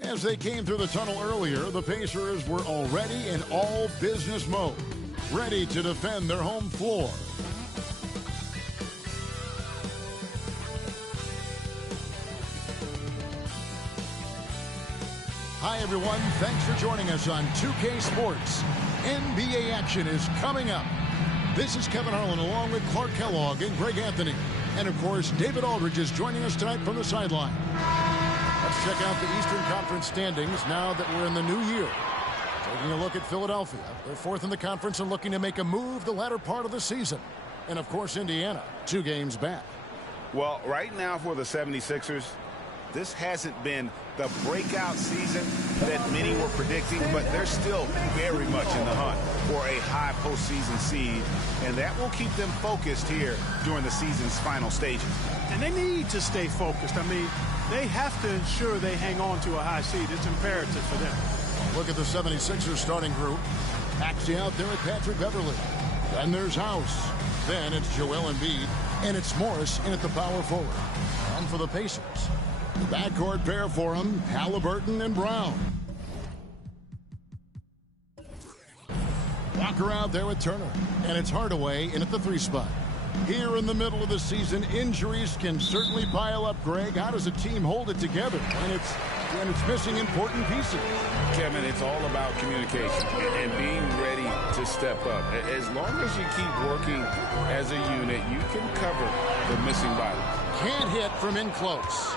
As they came through the tunnel earlier, the Pacers were already in all business mode, ready to defend their home floor. Hi, everyone. Thanks for joining us on 2K Sports. NBA action is coming up. This is Kevin Harlan along with Clark Kellogg and Greg Anthony. And, of course, David Aldridge is joining us tonight from the sideline. Let's check out the Eastern Conference standings now that we're in the new year. Taking a look at Philadelphia. They're fourth in the conference and looking to make a move the latter part of the season. And, of course, Indiana, 2 games back. Well, right now for the 76ers, this hasn't been the breakout season that many were predicting, but they're still very much in the hunt for a high postseason seed, and that will keep them focused here during the season's final stages. And they need to stay focused. I mean, they have to ensure they hang on to a high seed. It's imperative for them. Look at the 76ers starting group. Maxey out there at Patrick Beverley. Then there's House. Then it's Joel Embiid. And it's Morris in at the power forward. And for the Pacers, the backcourt pair for him, Halliburton and Brown. Walker out there with Turner. And it's Hardaway in at the 3 spot. Here in the middle of the season, injuries can certainly pile up, Greg. How does a team hold it together when it's missing important pieces? Kevin, it's all about communication and being ready to step up. As long as you keep working as a unit, you can cover the missing bodies. Can't hit from in close.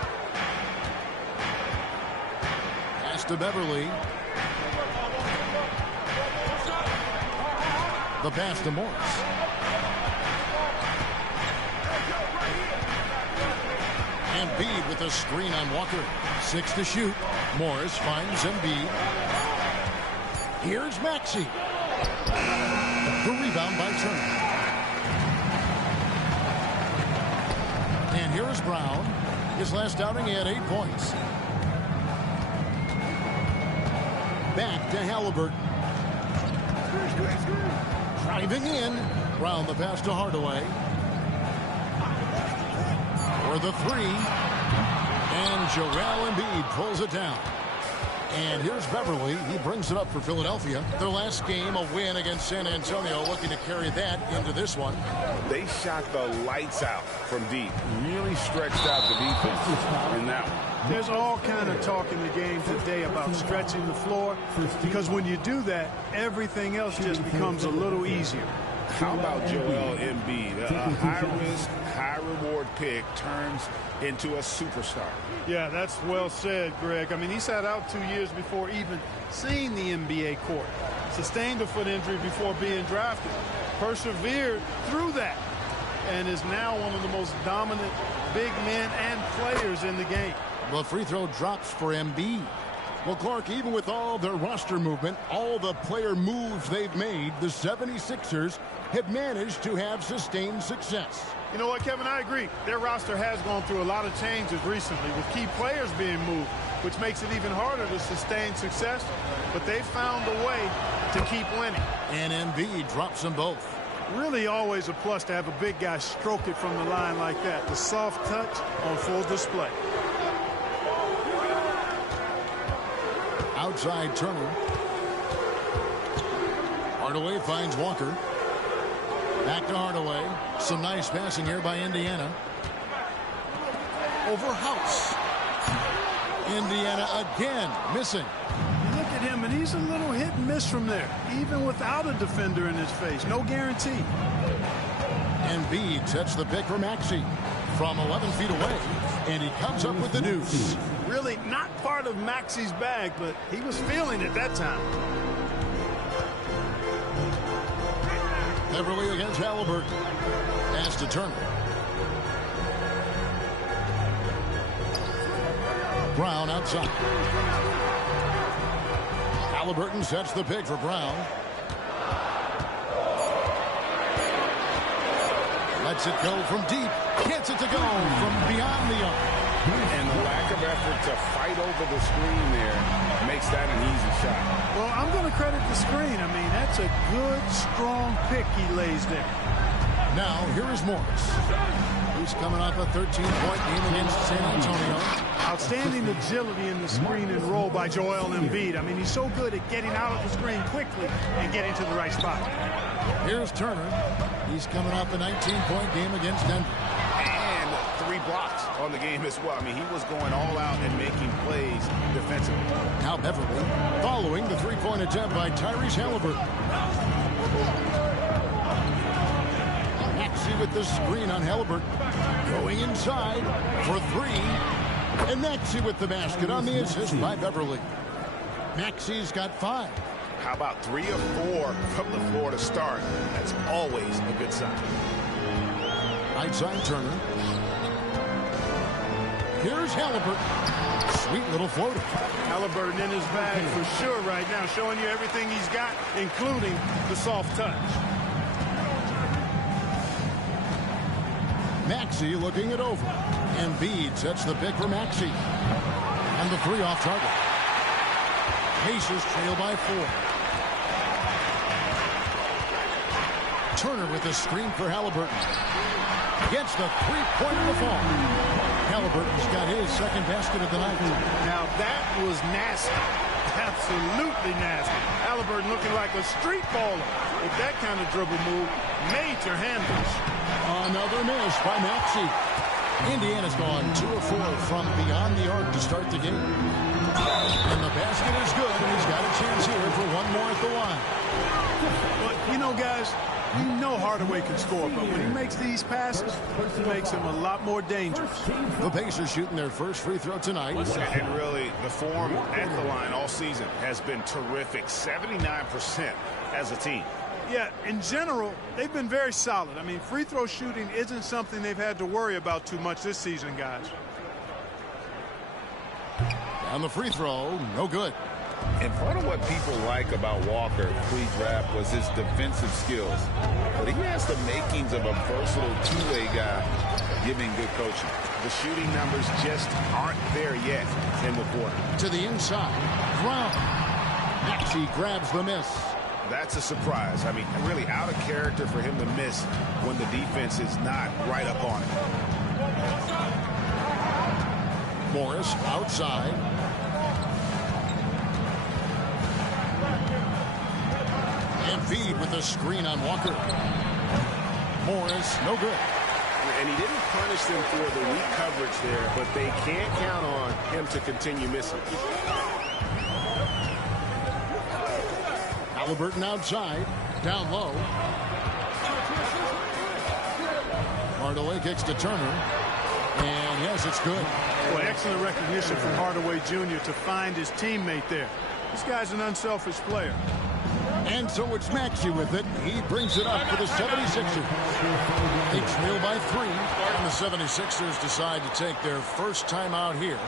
Pass to Beverly. The pass to Morris. Embiid with a screen on Walker. 6 to shoot. Morris finds Embiid. Here's Maxey. The rebound by Turner. And here is Brown. His last outing, he had 8 points. Back to Halliburton. Driving in. Brown the pass to Hardaway. For the 3. And Joel Embiid pulls it down. And here's Beverly. He brings it up for Philadelphia. Their last game, a win against San Antonio, looking to carry that into this one. They shot the lights out from deep. Really stretched out the defense in that one. There's all kind of talk in the game today about stretching the floor, because when you do that, everything else just becomes a little easier. How about Joel Embiid? A high-risk, high-reward pick turns into a superstar. Yeah, that's well said, Greg. I mean, he sat out 2 years before even seeing the NBA court. Sustained a foot injury before being drafted. Persevered through that. And is now one of the most dominant big men and players in the game. The free throw drops for Embiid. Well, Clark, even with all their roster movement, all the player moves they've made, the 76ers have managed to have sustained success. You know what, Kevin, I agree. Their roster has gone through a lot of changes recently with key players being moved, which makes it even harder to sustain success. But they found a way to keep winning. And Embiid drops them both. Really always a plus to have a big guy stroke it from the line like that. The soft touch on full display. Outside Turner. Hardaway finds Walker. Back to Hardaway. Some nice passing here by Indiana. Over House. Indiana again missing. You look at him, and he's a little hit and miss from there, even without a defender in his face. No guarantee. Embiid sets the pick for Maxey from 11 feet away, and he comes up with the deuce. Really not part of Maxey's bag, but he was feeling it that time. Beverly against Halliburton. Pass to Turner. Brown outside. Halliburton sets the pick for Brown. Lets it go from deep. Gets it to go from beyond the arc. And the lack of effort to fight over the screen there makes that an easy shot. Well, I'm going to credit the screen. I mean, that's a good, strong pick he lays there. Now, here is Morris. He's coming off a 13-point game against San Antonio. Outstanding agility in the screen and roll by Joel Embiid. I mean, he's so good at getting out of the screen quickly and getting to the right spot. Here's Turner. He's coming off a 19-point game against Denver. And 3 blocks on the game as well. I mean, he was going all out and making plays defensively. Now Beverly following the 3-point attempt by Tyrese Halliburton. Maxey with the screen on Halliburton. Going inside for 3. And Maxey with the basket on the assist by Beverly. Maxey's got 5. How about 3 or 4 from the floor to start? That's always a good sign. Right side Turner. Here's Halliburton. Sweet little floater. Halliburton in his bag for sure right now, showing you everything he's got, including the soft touch. Maxey looking it over. Embiid sets the pick for Maxey. And the 3 off target. Pacers trail by 4. Turner with a screen for Halliburton. Gets the 3-pointer to fall. Halliburton's got his second basket of the night. Now that was nasty. Absolutely nasty. Halliburton looking like a street baller with that kind of dribble move. Major handles. Another miss by Maxey. Indiana's gone 2 of 4 from beyond the arc to start the game. And the basket is good, and he's got a chance here for one more at the line. But, you know, guys, you know Hardaway can score, but when he makes these passes, it makes him a lot more dangerous. The Pacers shooting their first free throw tonight. And really, the form at the line all season has been terrific. 79% as a team. Yeah, in general, they've been very solid. I mean, free throw shooting isn't something they've had to worry about too much this season, guys. And the free throw, no good. And part of what people like about Walker pre-draft was his defensive skills. But he has the makings of a versatile two-way guy, giving good coaching. The shooting numbers just aren't there yet in the quarter. To the inside. Brown. Maxey grabs the miss. That's a surprise. I mean, really out of character for him to miss when the defense is not right up on it. Morris outside. Embiid with the screen on Walker. Morris, no good. And he didn't punish them for the weak coverage there, but they can't count on him to continue missing. Halliburton outside, down low. Hardaway kicks to Turner. And yes, it's good. Well, excellent recognition from Hardaway Jr. to find his teammate there. This guy's an unselfish player. And so it's Maxey with it. He brings it up for the 76ers. They trail by 3. And the 76ers decide to take their first time out here.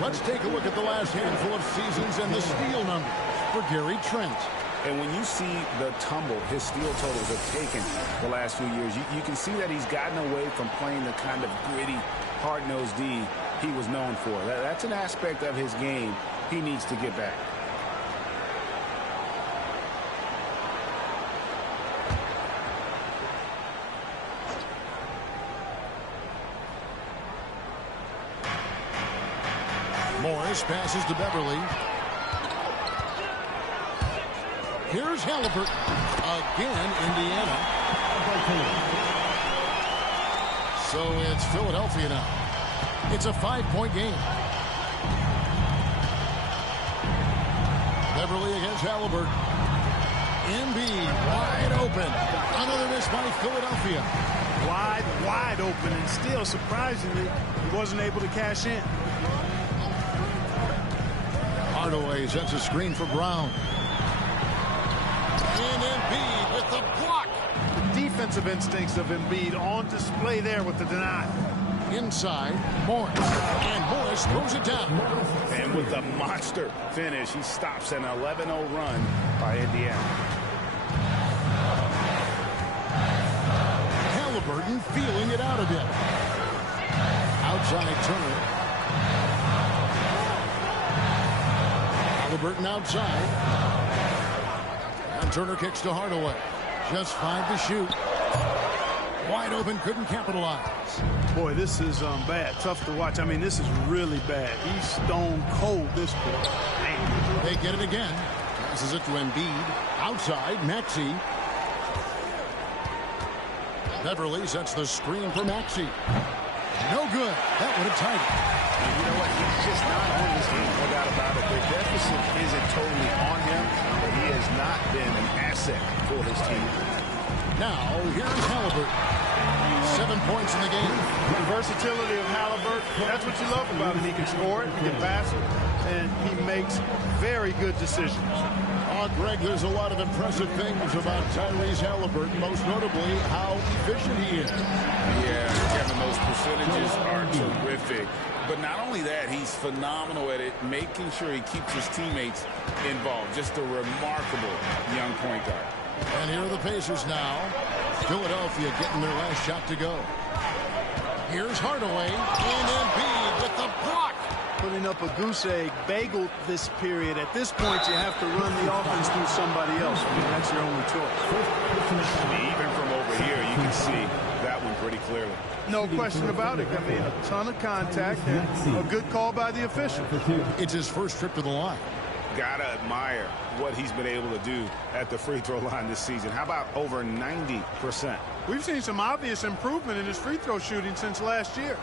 Let's take a look at the last handful of seasons and the steal numbers for Gary Trent. And when you see the tumble his steal totals have taken the last few years, you can see that he's gotten away from playing the kind of gritty, hard-nosed D he was known for. That's an aspect of his game he needs to get back. Morris passes to Beverly. Here's Halliburton. Again, Indiana. So it's Philadelphia now. It's a 5-point game. Beverly against Halliburton. Embiid wide open. Another miss by Philadelphia. Wide open, and still, surprisingly, he wasn't able to cash in. Hardaway sets a screen for Brown. And Embiid with the block. The defensive instincts of Embiid on display there with the deny. Inside, Morris. And Morris throws it down. And with a monster finish, he stops an 11-0 run by Indiana. Halliburton feeling it out a bit. Outside Turner. Halliburton outside. And Turner kicks to Hardaway. Just 5 to shoot. Wide open, couldn't capitalize. Boy, this is bad. Tough to watch. I mean, this is really bad. He's stone cold this quarter. Man. They get it again. Passes it to Embiid. Outside, Maxey. Beverly sets the screen for Maxey. No good. That would have tied it. And you know what? He's just not on this game, no doubt about it. The deficit isn't totally on him, but he has not been an asset for his team. Now, here's Halliburton. 7 points in the game. The versatility of Halliburton, that's what you love about him. He can score it, he can pass it, and he makes very good decisions. Greg, there's a lot of impressive things about Tyrese Halliburton, most notably how efficient he is. Yeah, Kevin, those percentages are terrific. But not only that, he's phenomenal at it, making sure he keeps his teammates involved. Just a remarkable young point guard. And here are the Pacers now. Philadelphia getting their last shot to go. Here's Hardaway and Embiid with the block. Putting up a goose egg bagel this period. At this point, you have to run the offense through somebody else. I mean, that's your only choice. Even from over here, you can see that one pretty clearly. No question about it. I mean, a ton of contact and a good call by the official. It's his first trip to the line. Gotta admire what he's been able to do at the free throw line this season. How about over 90%? We've seen some obvious improvement in his free throw shooting since last year.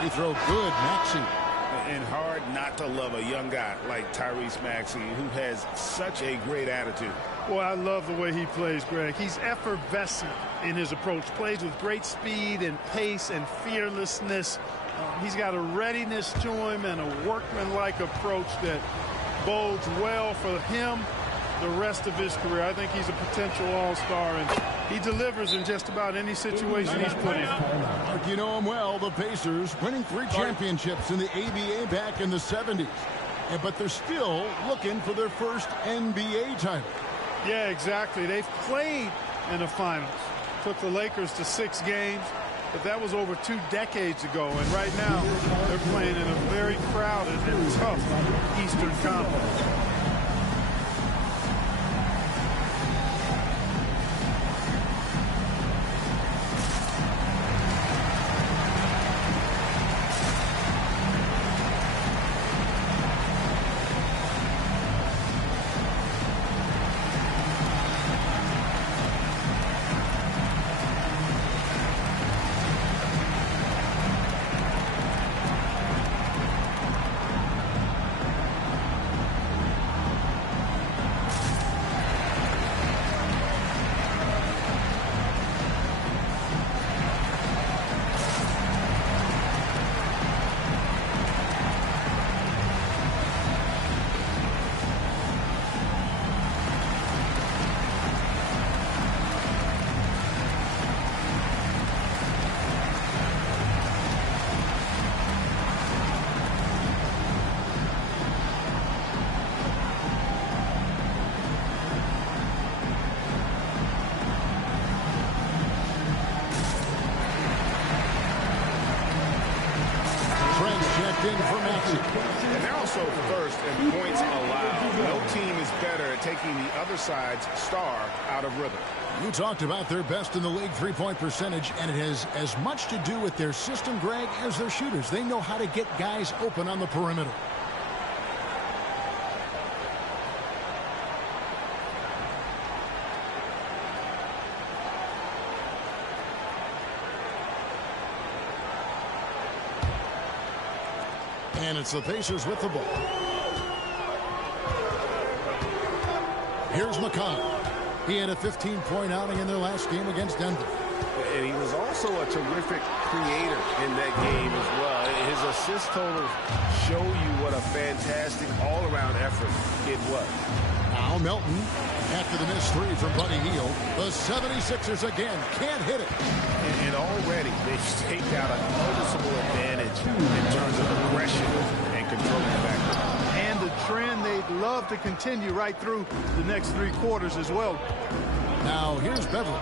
Free throw good, Maxey. And hard not to love a young guy like Tyrese Maxey, who has such a great attitude. Boy, I love the way he plays, Greg. He's effervescent in his approach. Plays with great speed and pace and fearlessness. He's got a readiness to him and a workmanlike approach that bodes well for him the rest of his career. I think he's a potential all-star, and he delivers in just about any situation he's put in. Mark, you know him well. The Pacers winning 3 championships in the ABA back in the 70s. But they're still looking for their first NBA title. Yeah, exactly. They've played in the finals. Took the Lakers to 6 games, but that was over 2 decades ago. And right now, they're playing in a very crowded and tough Eastern Conference. also first in points allowed. No team is better at taking the other side's star out of rhythm. You talked about their best in the league three-point percentage, and it has as much to do with their system, Greg, as their shooters. They know how to get guys open on the perimeter. And it's the Pacers with the ball. Here's McConnell. He had a 15-point outing in their last game against Denver. And he was also a terrific creator in that game as well. His assist totals show you what a fantastic all-around effort it was. Now Melton, after the missed three from Buddy Hield, the 76ers again can't hit it. And already they've staked out a noticeable advantage in terms of aggression and controlling the backcourt. And the trend they'd love to continue right through the next three quarters as well. Now here's Beverly.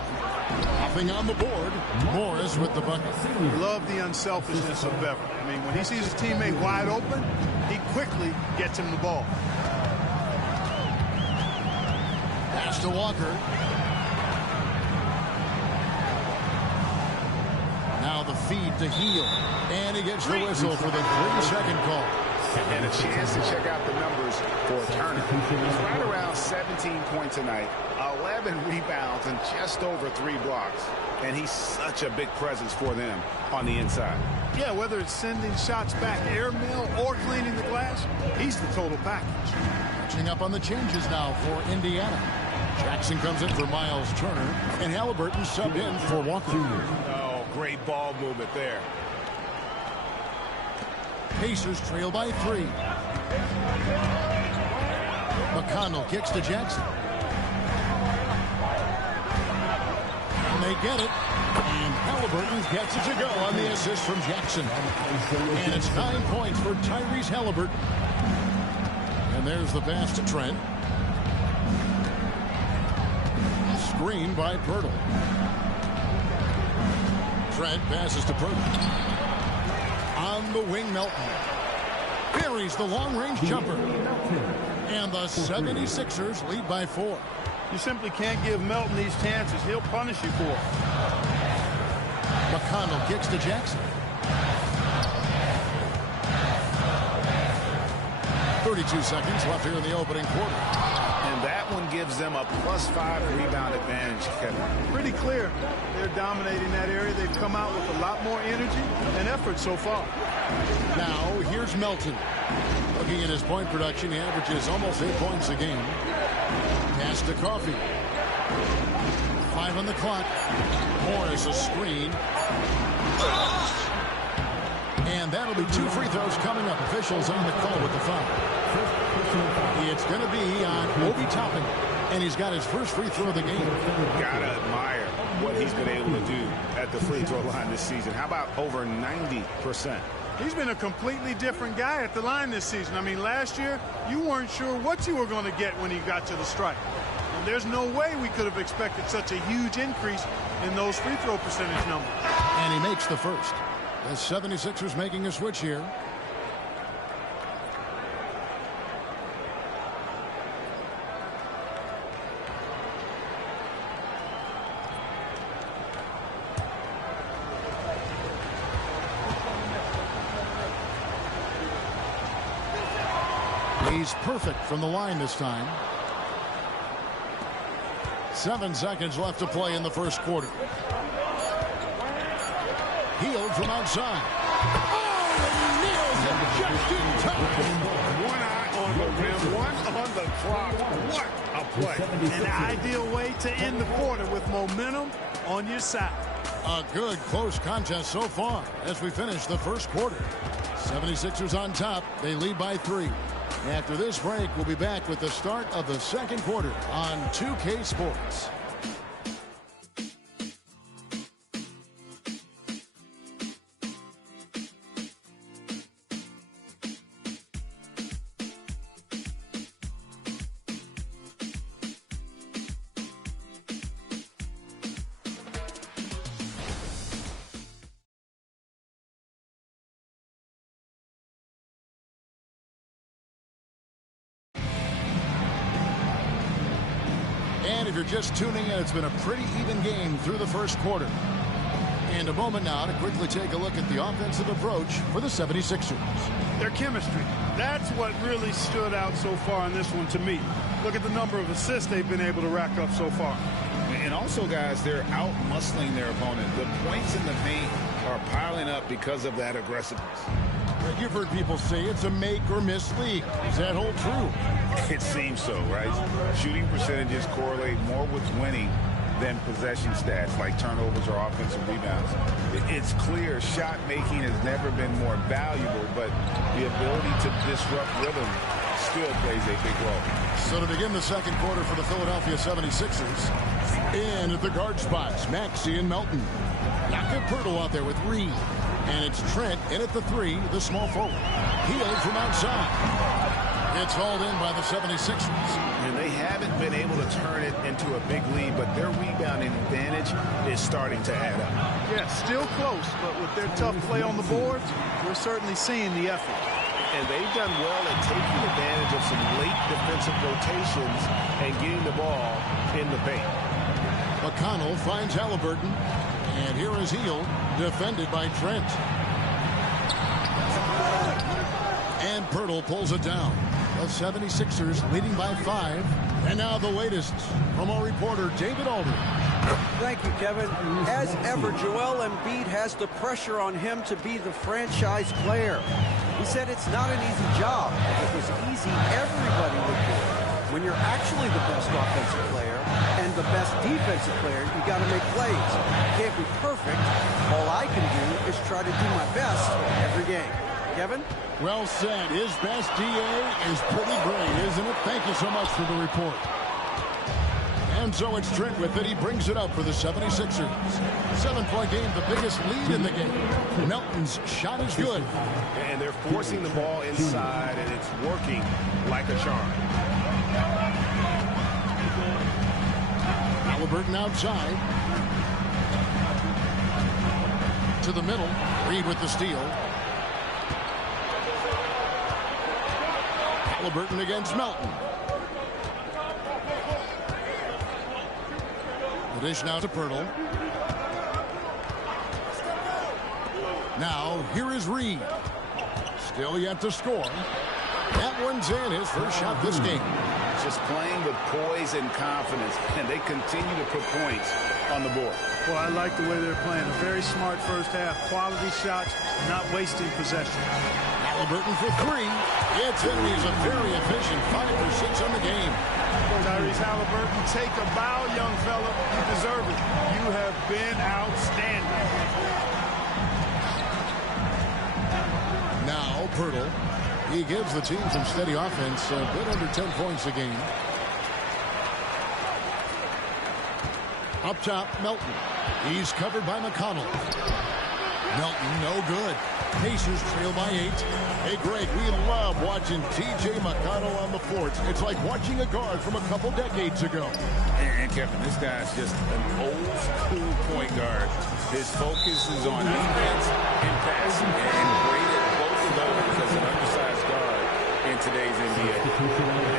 Hopping on the board, Morris with the bucket. Love the unselfishness of Beverly. I mean, when he sees his teammate wide open, he quickly gets him the ball. Pass to Walker. Now the feed to Hield. And he gets the whistle for the 3-second call. And a chance to check out the numbers for Turner. He's right around 17 points tonight, 11 rebounds, and just over 3 blocks. And he's such a big presence for them on the inside. Yeah, whether it's sending shots back airmail or cleaning the glass, he's the total package. Catching up on the changes now for Indiana. Jackson comes in for Miles Turner, and Halliburton subbed in for Walker. Oh, great ball movement there. Pacers trail by 3. McConnell kicks to Jackson. And they get it. And Halliburton gets it to go on the assist from Jackson. And it's 9 points for Tyrese Halliburton. And there's the pass to Trent. Screen by Pirtle. Trent passes to Pirtle. On the wing, Melton. Buries the long-range jumper. And the 76ers lead by 4. You simply can't give Melton these chances. He'll punish you for it. McConnell kicks to Jackson. 32 seconds left here in the opening quarter. And that one gives them a +5 rebound advantage, Kevin. Pretty clear. They're dominating that area. They've come out with a lot more energy and effort so far. Now, here's Melton. Looking at his point production, he averages almost 8 points a game. Pass to Coffey. 5 on the clock. Morris a screen. And that'll be 2 free throws coming up. Officials on the call with the foul. It's going to be on Obi Toppin, and he's got his first free throw of the game. Gotta admire what he's been able to do at the free throw line this season. How about over 90%? He's been a completely different guy at the line this season. I mean, last year, you weren't sure what you were going to get when he got to the stripe. And there's no way we could have expected such a huge increase in those free throw percentage numbers. And he makes the first. The 76ers making a switch here. He's perfect from the line this time. 7 seconds left to play in the first quarter. Hield from outside. Oh, and he nails it just in time. 1 eye on the rim, 1 on the clock. What a play. An ideal way to end the quarter with momentum on your side. A good close contest so far as we finish the first quarter. 76ers on top. They lead by 3. After this break, we'll be back with the start of the second quarter on 2K Sports. And if you're just tuning in, it's been a pretty even game through the first quarter. And a moment now to quickly take a look at the offensive approach for the 76ers. Their chemistry. That's what really stood out so far in this one to me. Look at the number of assists they've been able to rack up so far. And also, guys, they're out-muscling their opponent. The points in the paint are piling up because of that aggressiveness. You've heard people say it's a make-or-miss league. Does that hold true? It seems so, right? Shooting percentages correlate more with winning than possession stats like turnovers or offensive rebounds. It's clear shot making has never been more valuable, but the ability to disrupt rhythm still plays a big role. So to begin the second quarter for the Philadelphia 76ers, in at the guard spots, Maxey and Melton. Jakob Poeltl out there with Reed. And it's Trent in at the 3, the small forward. Hield from outside. It's hauled in by the 76ers. And they haven't been able to turn it into a big lead, but their rebounding advantage is starting to add up. Yeah, still close, but with their tough play on the boards, we're certainly seeing the effort. And they've done well at taking advantage of some late defensive rotations and getting the ball in the paint. McConnell finds Halliburton. And here is Hield, defended by Trent. And Poeltl pulls it down. The 76ers leading by 5. And now the latest from our reporter, David Aldridge. Thank you, Kevin. As ever, Joel Embiid has the pressure on him to be the franchise player. He said it's not an easy job. If it was easy, everybody would do it. When you're actually the best offensive player and the best defensive player, you got to make plays. You can't be perfect. All I can do is try to do my best every game. Kevin? Well said. His best DA is pretty great, isn't it? Thank you so much for the report. And so it's Trent with it. He brings it up for the 76ers. 7-point game, the biggest lead in the game. Melton's shot is good. And they're forcing the ball inside, and it's working like a charm. Halliburton outside. To the middle. Reed with the steal. Halliburton against Melton. The dish now to Poeltl. Now, here is Reed. Still yet to score. That one's in, his first shot this game. Just playing with poise and confidence, and they continue to put points on the board. Well, I like the way they're playing. A very smart first half. Quality shots, not wasting possession. Halliburton for 3. It's in. He's a very efficient 5 for 6 on the game. Tyrese Halliburton, take a bow, young fella. You deserve it. You have been outstanding. Now, Poeltl. He gives the team some steady offense, a bit under 10 points a game. Up top, Melton. He's covered by McConnell. Melton, no good. Pacers trail by 8. Hey, Greg, we love watching T.J. McConnell on the floor. It's like watching a guard from a couple decades ago. And Kevin, this guy's just an old school point guard. His focus is on defense and passing, and great at both of those as an undersized guard in today's NBA.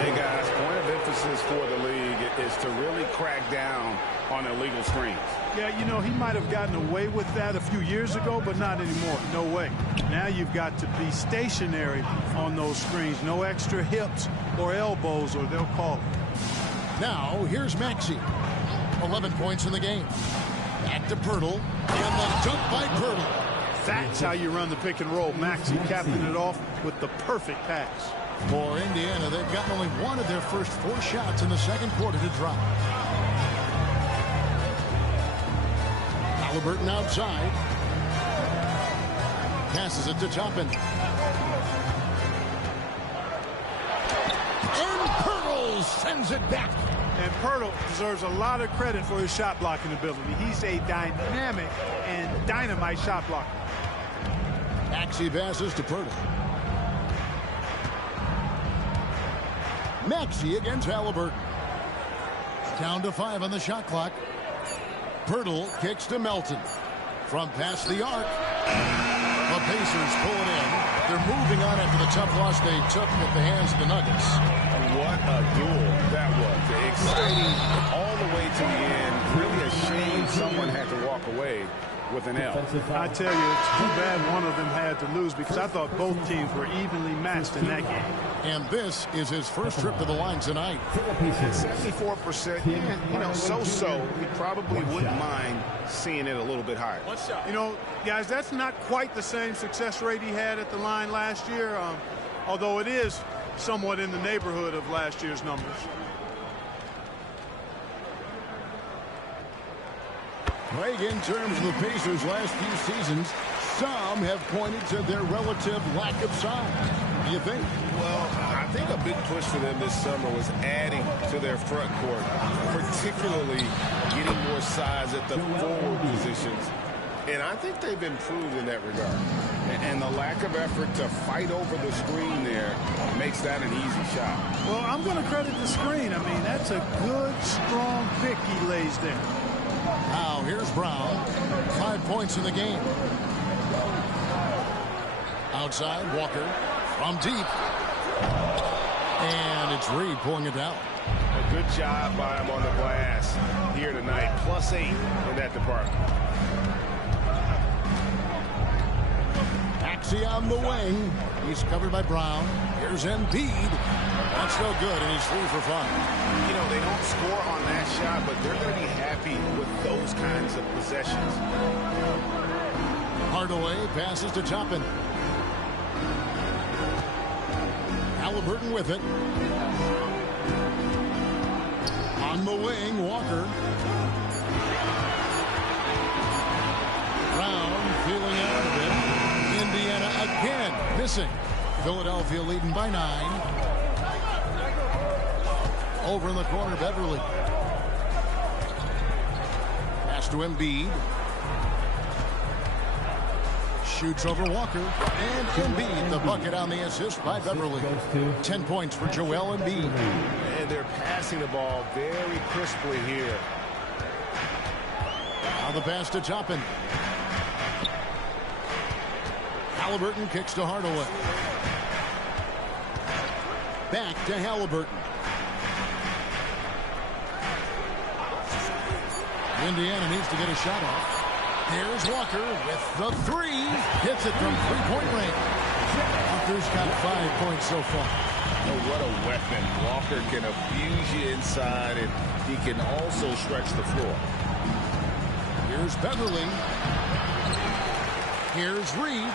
Hey, guys, point of emphasis for the league is to really crack down on illegal screens. Yeah, you know, he might have gotten away with that a few years ago, but not anymore. No way. Now you've got to be stationary on those screens. No extra hips or elbows, or they'll call it. Now, here's Maxey. 11 points in the game. Back to Poeltl. And the dunk by Poeltl. That's how you run the pick and roll. Maxey capping it off with the perfect pass. For Indiana, they've gotten only one of their first 4 shots in the second quarter to drop. Halliburton outside. Passes it to Toppin. And Poeltl sends it back. And Poeltl deserves a lot of credit for his shot blocking ability. He's a dynamic and dynamite shot blocker. Maxey passes to Poeltl. Maxey against Halliburton. Down to 5 on the shot clock. Poeltl kicks to Melton. From past the arc. The Pacers pull it in. They're moving on after the tough loss they took at the hands of the Nuggets. What a duel that was. Exciting with an L. I tell you, it's too bad one of them had to lose because I thought both teams were evenly matched in that game. And this is his first trip to the line tonight. 74%, you know, so-so. He probably wouldn't mind seeing it a little bit higher. You know, guys, that's not quite the same success rate he had at the line last year, although it is somewhat in the neighborhood of last year's numbers. Greg, in terms of the Pacers' last few seasons, some have pointed to their relative lack of size. Do you think? Well, I think a big push for them this summer was adding to their front court, particularly getting more size at the forward positions. And I think they've improved in that regard. And the lack of effort to fight over the screen there makes that an easy shot. Well, I'm going to credit the screen. I mean, that's a good, strong pick he lays there. Now, here's Brown. 5 points in the game. Outside, Walker from deep. And it's Reed pulling it down. A good job by him on the glass here tonight. +8 in that department. Maxey on the wing. He's covered by Brown. Here's Embiid. That's no good, and he's 3 for 5. You know, they don't score on that shot, but they're going to be happy with those kinds of possessions. Hardaway passes to Toppin. Halliburton with it. On the wing, Walker. Brown feeling out of it. Indiana again missing. Philadelphia leading by 9. Over in the corner, Beverly. Pass to Embiid. Shoots over Walker. And Embiid, the bucket on the assist by Beverly. 10 points for Joel Embiid. And they're passing the ball very crisply here. Now the pass to Toppin. Halliburton kicks to Hardaway. Back to Halliburton. Indiana needs to get a shot off. Here's Walker with the 3. Hits it from 3-point range. Walker's got 5 points so far. Oh, what a weapon. Walker can abuse you inside, and he can also stretch the floor. Here's Beverly. Here's Reed.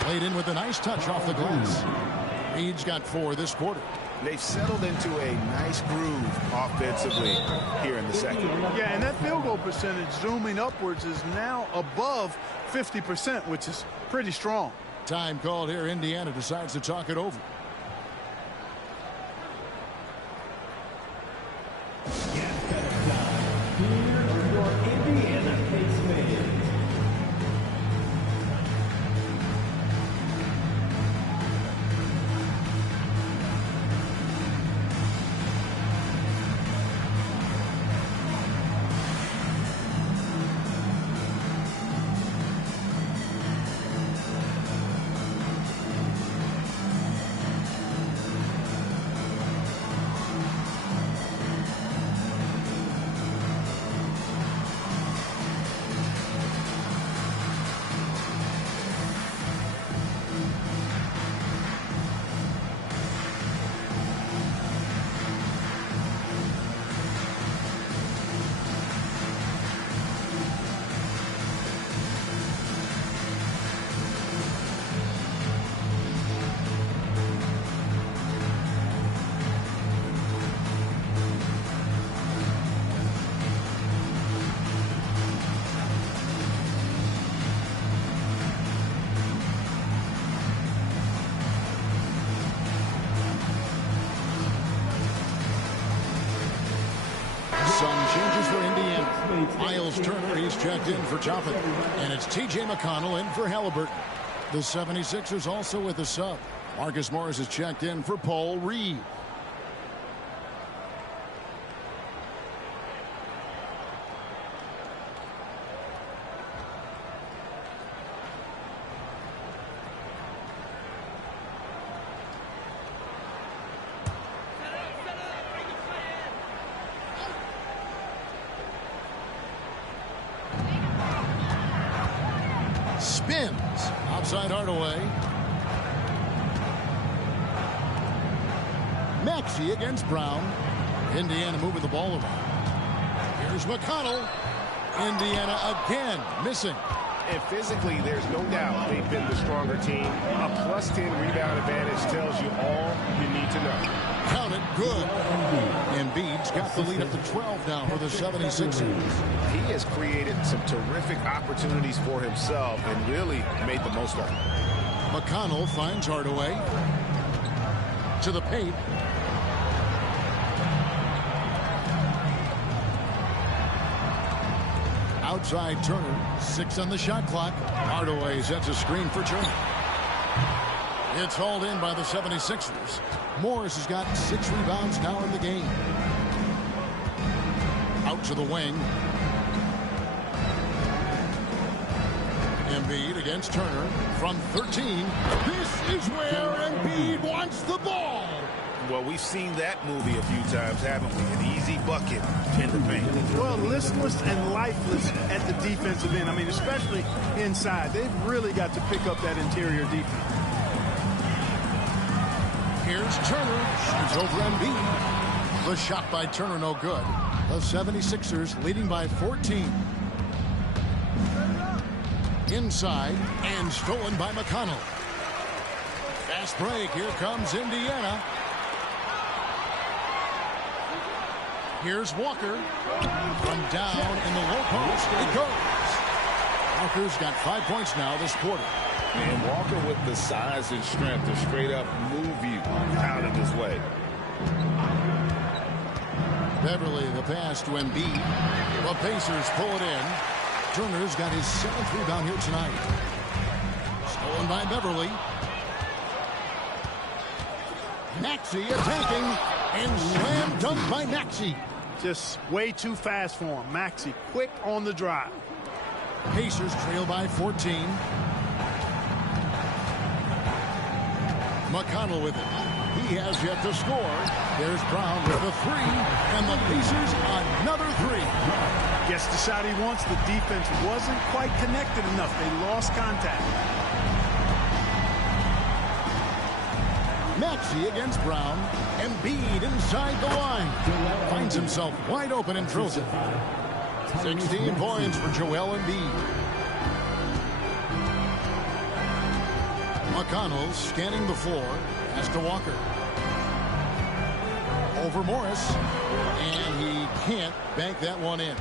Played in with a nice touch off the glass. Reed's got 4 this quarter. They've settled into a nice groove offensively here in the second. Yeah, and that field goal percentage zooming upwards is now above 50%, which is pretty strong. Time called here. Indiana decides to talk it over. Some changes for Indiana. Miles Turner, he's checked in for Toppin. And it's T.J. McConnell in for Halliburton. The 76ers also with a sub. Marcus Morris is checked in for Paul Reed. spins. Outside Hardaway. Maxey against Brown. Indiana moving the ball around. Here's McConnell. Indiana again missing. And physically, there's no doubt they've been the stronger team. A +10 rebound advantage tells you all you need to know. Count it, good. Embiid's got the lead up to 12 now for the 76ers. He has created some terrific opportunities for himself and really made the most of it. McConnell finds Hardaway. To the paint. Outside Turner, 6 on the shot clock. Hardaway sets a screen for Turner. It's hauled in by the 76ers. Morris has got 6 rebounds now in the game. Out to the wing. Embiid against Turner from 13. This is where Embiid wants the ball. Well, we've seen that movie a few times, haven't we? An easy bucket in the paint. Well, listless and lifeless at the defensive end. I mean, especially inside. They've really got to pick up that interior defense. Here's Turner. Shoots over Embiid. The shot by Turner no good. The 76ers leading by 14. Inside and stolen by McConnell. Fast break. Here comes Indiana. Here's Walker. From down in the low post. It goes. Walker's got 5 points now this quarter. And Walker with the size and strength to straight up move you out of his way. Beverly the pass to Embiid. The Pacers pull it in. Turner's got his 7th rebound here tonight. Stolen by Beverly. Maxey attacking and slam dunk by Maxey. Just way too fast for him. Maxey quick on the drive. Pacers trail by 14. McConnell with it. He has yet to score. There's Brown with the 3, and the Pacers another 3. Gets the shot he wants. The defense wasn't quite connected enough. They lost contact. Maxey against Brown. Embiid inside the line. Finds himself wide open and drills it. 16 points for Joel Embiid. McConnell scanning the floor. Pass to Walker. Over Morris. And he can't bank that one in.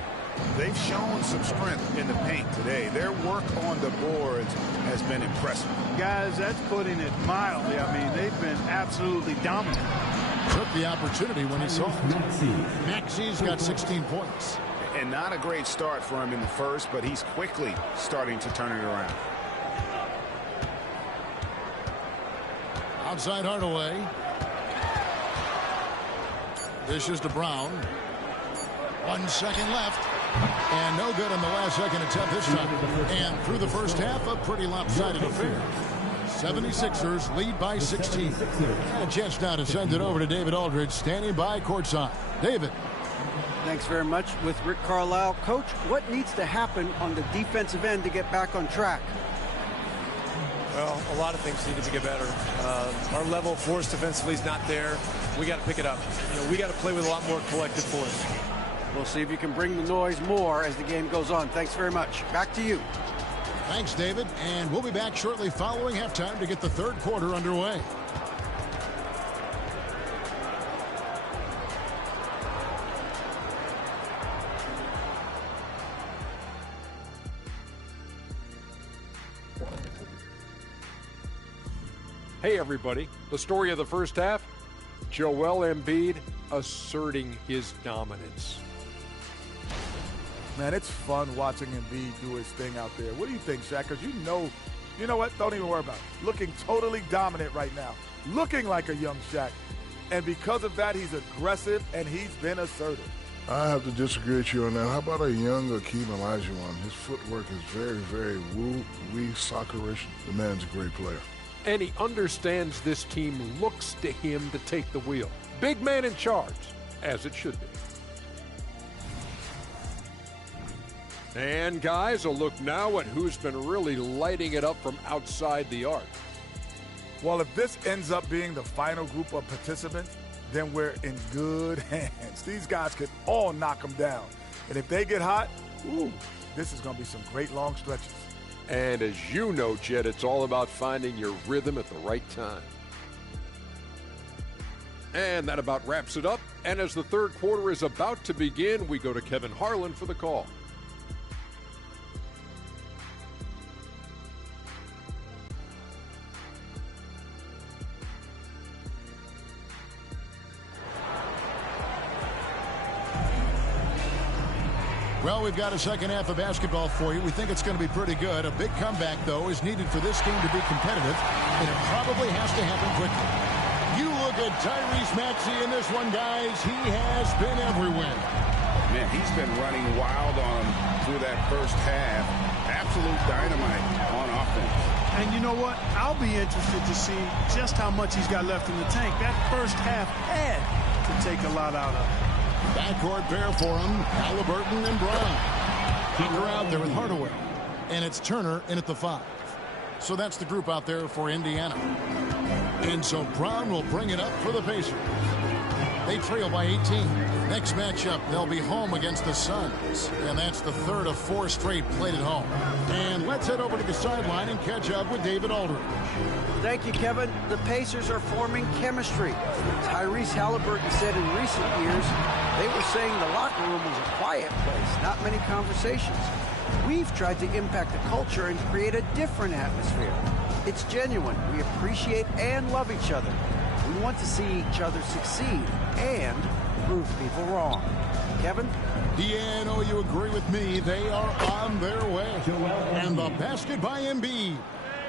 They've shown some strength in the paint today. Their work on the boards has been impressive. Guys, that's putting it mildly. I mean, they've been absolutely dominant. Took the opportunity when he saw it. Maxey's got 16 points. And not a great start for him in the first, but he's quickly starting to turn it around. Outside Hardaway. Dishes to Brown. 1 second left. And no good on the last second attempt this time. And through the first half, a pretty lopsided affair. 76ers lead by 16. And a chance now to send it over to David Aldridge, standing by courtside. David. Thanks very much with Rick Carlisle. Coach, what needs to happen on the defensive end to get back on track? Well, a lot of things needed to get better. Our level of force defensively is not there. We got to pick it up. We got to play with a lot more collective force. We'll see if you can bring the noise more as the game goes on. Thanks very much. Back to you. Thanks, David. And we'll be back shortly following halftime to get the third quarter underway. Hey, everybody. The story of the first half, Joel Embiid asserting his dominance. Man, it's fun watching Embiid do his thing out there. What do you think, Shaq? Because you know what? Don't even worry about it. Looking totally dominant right now. Looking like a young Shaq. And because of that, he's aggressive and he's been assertive. I have to disagree with you on that. How about a young Akeem Olajuwon? His footwork is very, very woo-wee, soccerish. The man's a great player. And he understands this team looks to him to take the wheel. Big man in charge, as it should be. And guys, a look now at who's been really lighting it up from outside the arc. Well, if this ends up being the final group of participants, then we're in good hands. These guys could all knock them down. And if they get hot, ooh, this is going to be some great long stretches. And as you know, Jed, it's all about finding your rhythm at the right time. And that about wraps it up. And as the third quarter is about to begin, we go to Kevin Harlan for the call. Well, we've got a second half of basketball for you. We think it's going to be pretty good. A big comeback, though, is needed for this game to be competitive, and it probably has to happen quickly. You look at Tyrese Maxey in this one, guys. He has been everywhere. Man, he's been running wild on him through that first half. Absolute dynamite on offense. And you know what? I'll be interested to see just how much he's got left in the tank. That first half had to take a lot out of him. Backcourt pair for him, Halliburton and Brown. Tucker out there with Hardaway. And it's Turner in at the 5. So that's the group out there for Indiana. And so Brown will bring it up for the Pacers. They trail by 18. Next matchup, they'll be home against the Suns. And that's the third of 4 straight played at home. And let's head over to the sideline and catch up with David Aldridge. Thank you, Kevin. The Pacers are forming chemistry. Tyrese Halliburton said in recent years, they were saying the locker room was a quiet place, not many conversations. We've tried to impact the culture and create a different atmosphere. It's genuine. We appreciate and love each other. We want to see each other succeed and prove people wrong. Kevin? Yeah, no, you agree with me. They are on their way. And the basket by Embiid.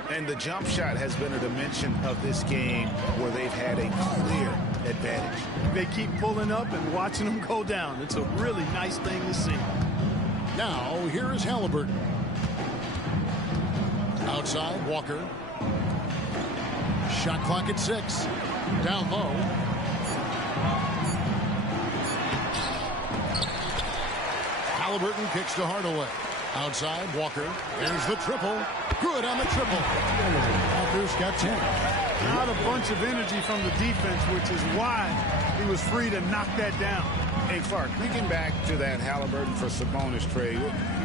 And the jump shot has been a dimension of this game where they've had a clear advantage. They keep pulling up and watching them go down. It's a really nice thing to see. Now, here is Halliburton. Outside, Walker. Shot clock at 6. Down low. Halliburton kicks to Hardaway. Outside, Walker. There's the triple. Good on the triple. Walker's got 10. Not a bunch of energy from the defense, which is why he was free to knock that down. Hey, Clark, thinking back to that Halliburton for Sabonis trade,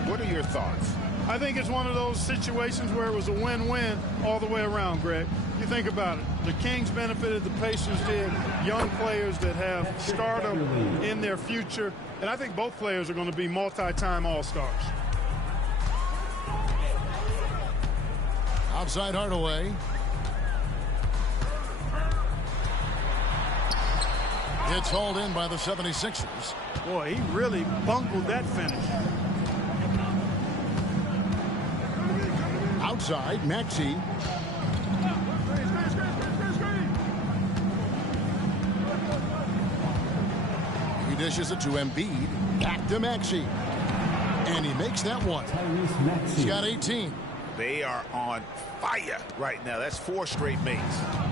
what are your thoughts? I think it's one of those situations where it was a win-win all the way around, Greg. You think about it. The Kings benefited, the Pacers did. Young players that have stardom in their future. And I think both players are going to be multi-time All-Stars. Outside Hardaway. It's hauled in by the 76ers. Boy, he really bungled that finish. Outside, Maxey. He dishes it to Embiid. Back to Maxey. And he makes that one. He's got 18. They are on fire right now. That's 4 straight makes.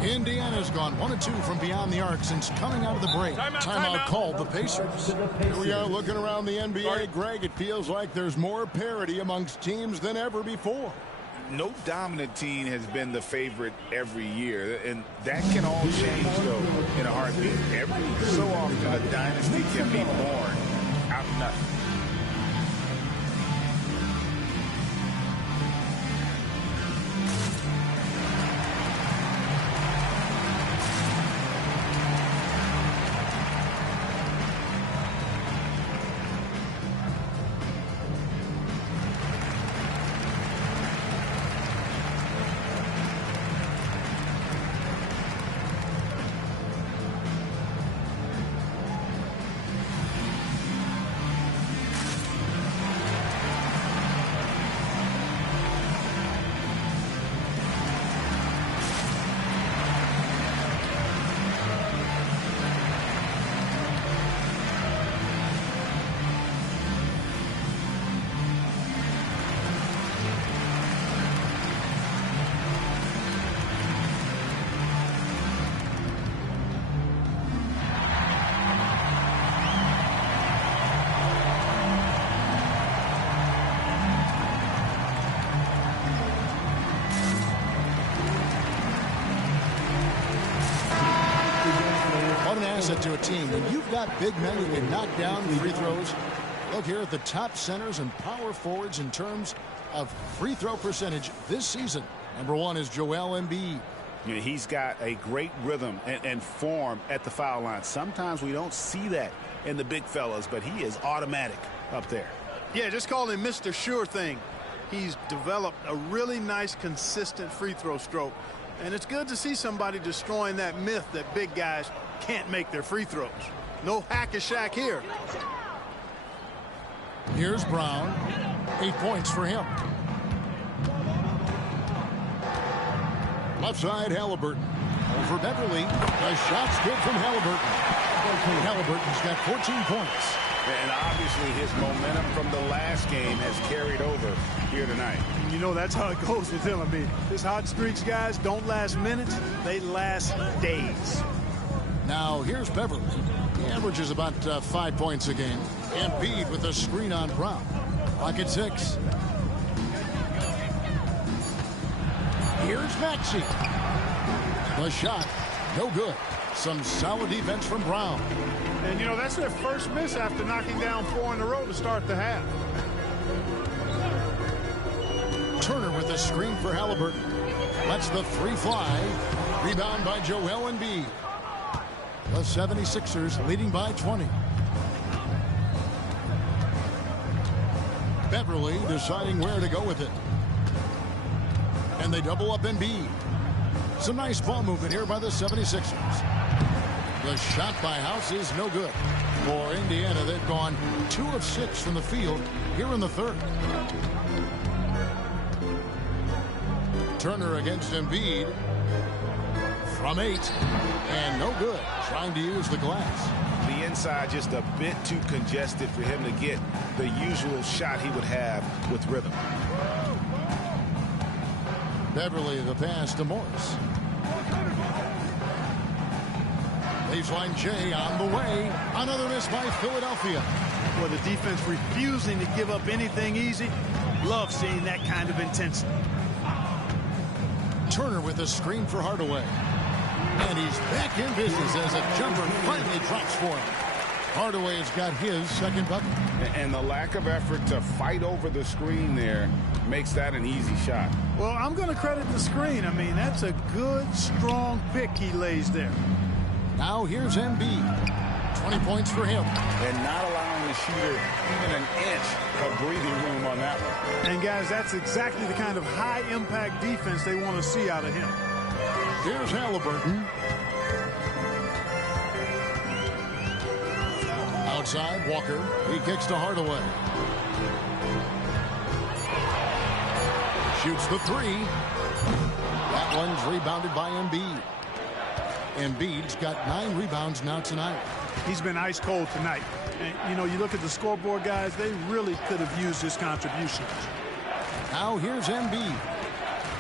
Indiana's gone 1 of 2 from beyond the arc since coming out of the break. Timeout called the Pacers. Here we are looking around the NBA. Greg, it feels like there's more parity amongst teams than ever before. No dominant team has been the favorite every year, and that can all change, though, in a heartbeat. Every so often, a dynasty can be born out of nothing. asset to a team. When you've got big men who can knock down free throws, look here at the top centers and power forwards in terms of free throw percentage this season. Number 1 is Joel Embiid. You know, he's got a great rhythm and form at the foul line. Sometimes we don't see that in the big fellas, but he is automatic up there. Yeah, just call him Mr. Sure Thing. He's developed a really nice, consistent free throw stroke. And it's good to see somebody destroying that myth that big guys can't make their free throws. No hack-a-shack here. Here's Brown. 8 points for him. Left side, Halliburton. Over Beverly. The shot's good from Halliburton. Halliburton's got 14 points. And obviously his momentum from the last game has carried over here tonight. You know, that's how it goes with him. I mean, his hot streaks, guys, don't last minutes. They last days. Now, here's Beverly. He averages about 5 points a game. Embiid with a screen on Brown. Clock at 6. Here's Maxey. The shot, no good. Some solid defense from Brown. And, you know, that's their first miss after knocking down 4 in a row to start the half. Turner with a screen for Halliburton. Lets the 3 fly. Rebound by Joel Embiid. The 76ers leading by 20. Beverly deciding where to go with it. And they double up Embiid. Some nice ball movement here by the 76ers. The shot by House is no good. For Indiana, they've gone 2 of 6 from the field here in the third. Turner against Embiid. From 8. And no good. Trying to use the glass. The inside just a bit too congested for him to get the usual shot he would have with rhythm. Beverly the pass to Morris. Baseline J on the way. Another miss by Philadelphia. Well, the defense refusing to give up anything easy. Love seeing that kind of intensity. Turner with a screen for Hardaway. And he's back in business as a jumper finally drops for him. Hardaway has got his second bucket. And the lack of effort to fight over the screen there makes that an easy shot. Well, I'm going to credit the screen. I mean, that's a good, strong pick he lays there. Now here's Embiid. 20 points for him. And not allowing the shooter even an inch of breathing room on that one. And, guys, that's exactly the kind of high-impact defense they want to see out of him. Here's Halliburton. Outside, Walker. He kicks to Hardaway. Shoots the 3. That one's rebounded by Embiid. Embiid's got 9 rebounds now tonight. He's been ice cold tonight. And, you know, you look at the scoreboard, guys, they really could have used his contributions. Now here's Embiid.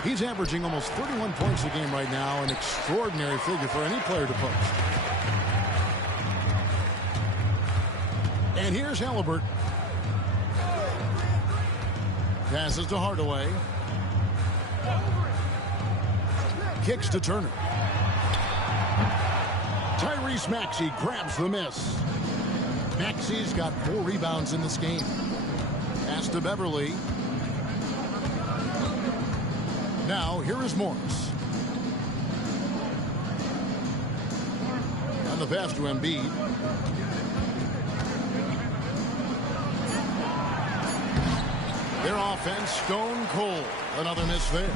He's averaging almost 31 points a game right now, an extraordinary figure for any player to post. And here's Halliburton. Passes to Hardaway. Kicks to Turner. Tyrese Maxey grabs the miss. Maxey's got 4 rebounds in this game. Pass to Beverly. Now, here is Morris. And the pass to Embiid. Their offense stone cold. Another miss there.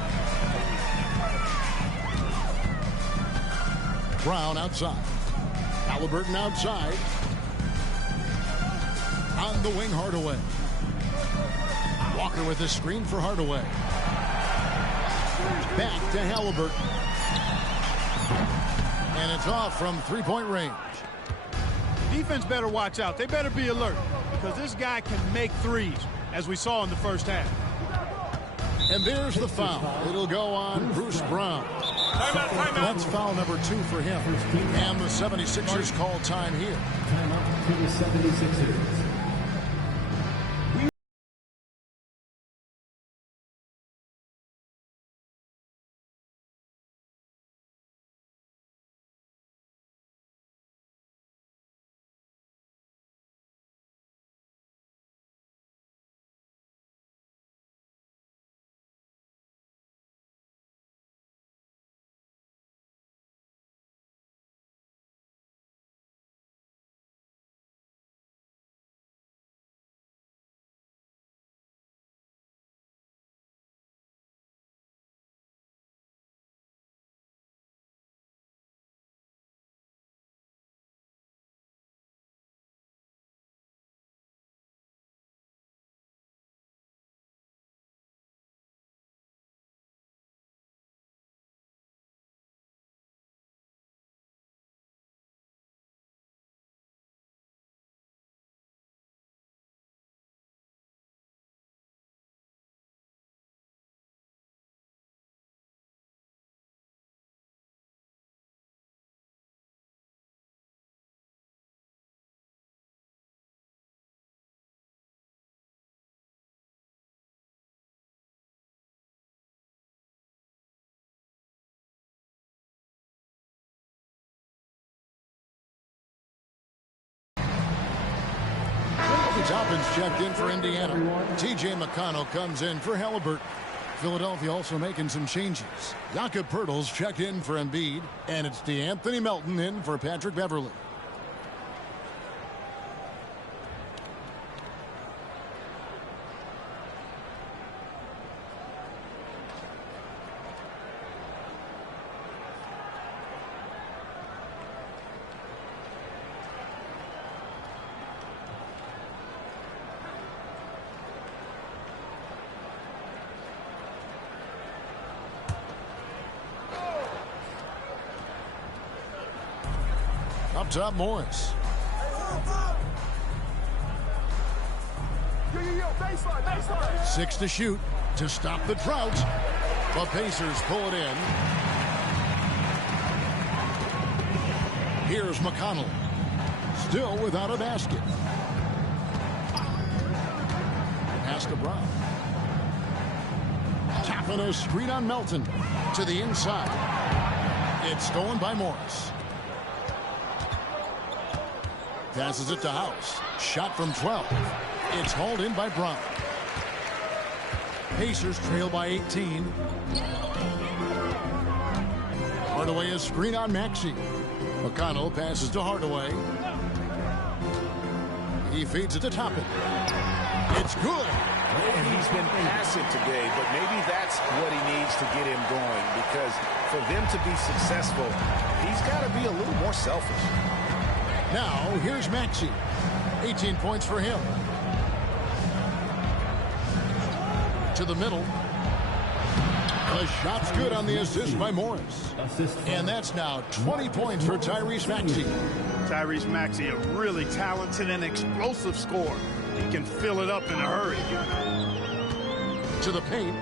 Brown outside. Halliburton outside. On the wing, Hardaway. Walker with a screen for Hardaway. Back to Halliburton. And it's off from 3-point range. Defense better watch out. They better be alert because this guy can make threes, as we saw in the first half. And there's the foul. It'll go on Bruce Brown. That's foul number 2 for him. And the 76ers call time here. Timeout for the 76ers. Toppin's checked in for Indiana. T.J. McConnell comes in for Halliburton. Philadelphia also making some changes. Jakob Poeltl's checked in for Embiid, and it's DeAnthony Melton in for Patrick Beverley. Up top, Morris. 6 to shoot to stop the drought. The Pacers pull it in. Here's McConnell. Still without a basket. Pass to Brown. Tapping a screen on Melton. To the inside. It's stolen by Morris. Passes it to House. Shot from 12. It's hauled in by Brown. Pacers trail by 18. Hardaway is screen on Maxey. McConnell passes to Hardaway. He feeds it to Toppin. It's good. He's been passive today, but maybe that's what he needs to get him going, because for them to be successful, he's got to be a little more selfish. Now, here's Maxey. 18 points for him. To the middle. The shot's good on the assist by Morris. And that's now 20 points for Tyrese Maxey. Tyrese Maxey, a really talented and explosive scorer. He can fill it up in a hurry. To the paint.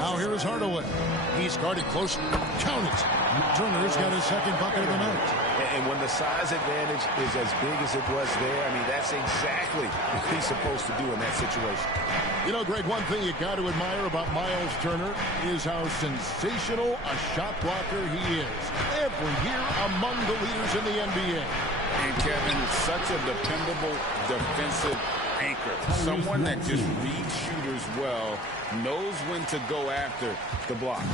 Now here's Hardaway. He's guarded close. Count it. Turner's got his second bucket of the night. And when the size advantage is as big as it was there, I mean, that's exactly what he's supposed to do in that situation. You know, Greg, one thing you got to admire about Miles Turner is how sensational a shot blocker he is. Every year among the leaders in the NBA. And Kevin, such a dependable defensive anchor. Someone that just reads shooters well, knows when to go after the block.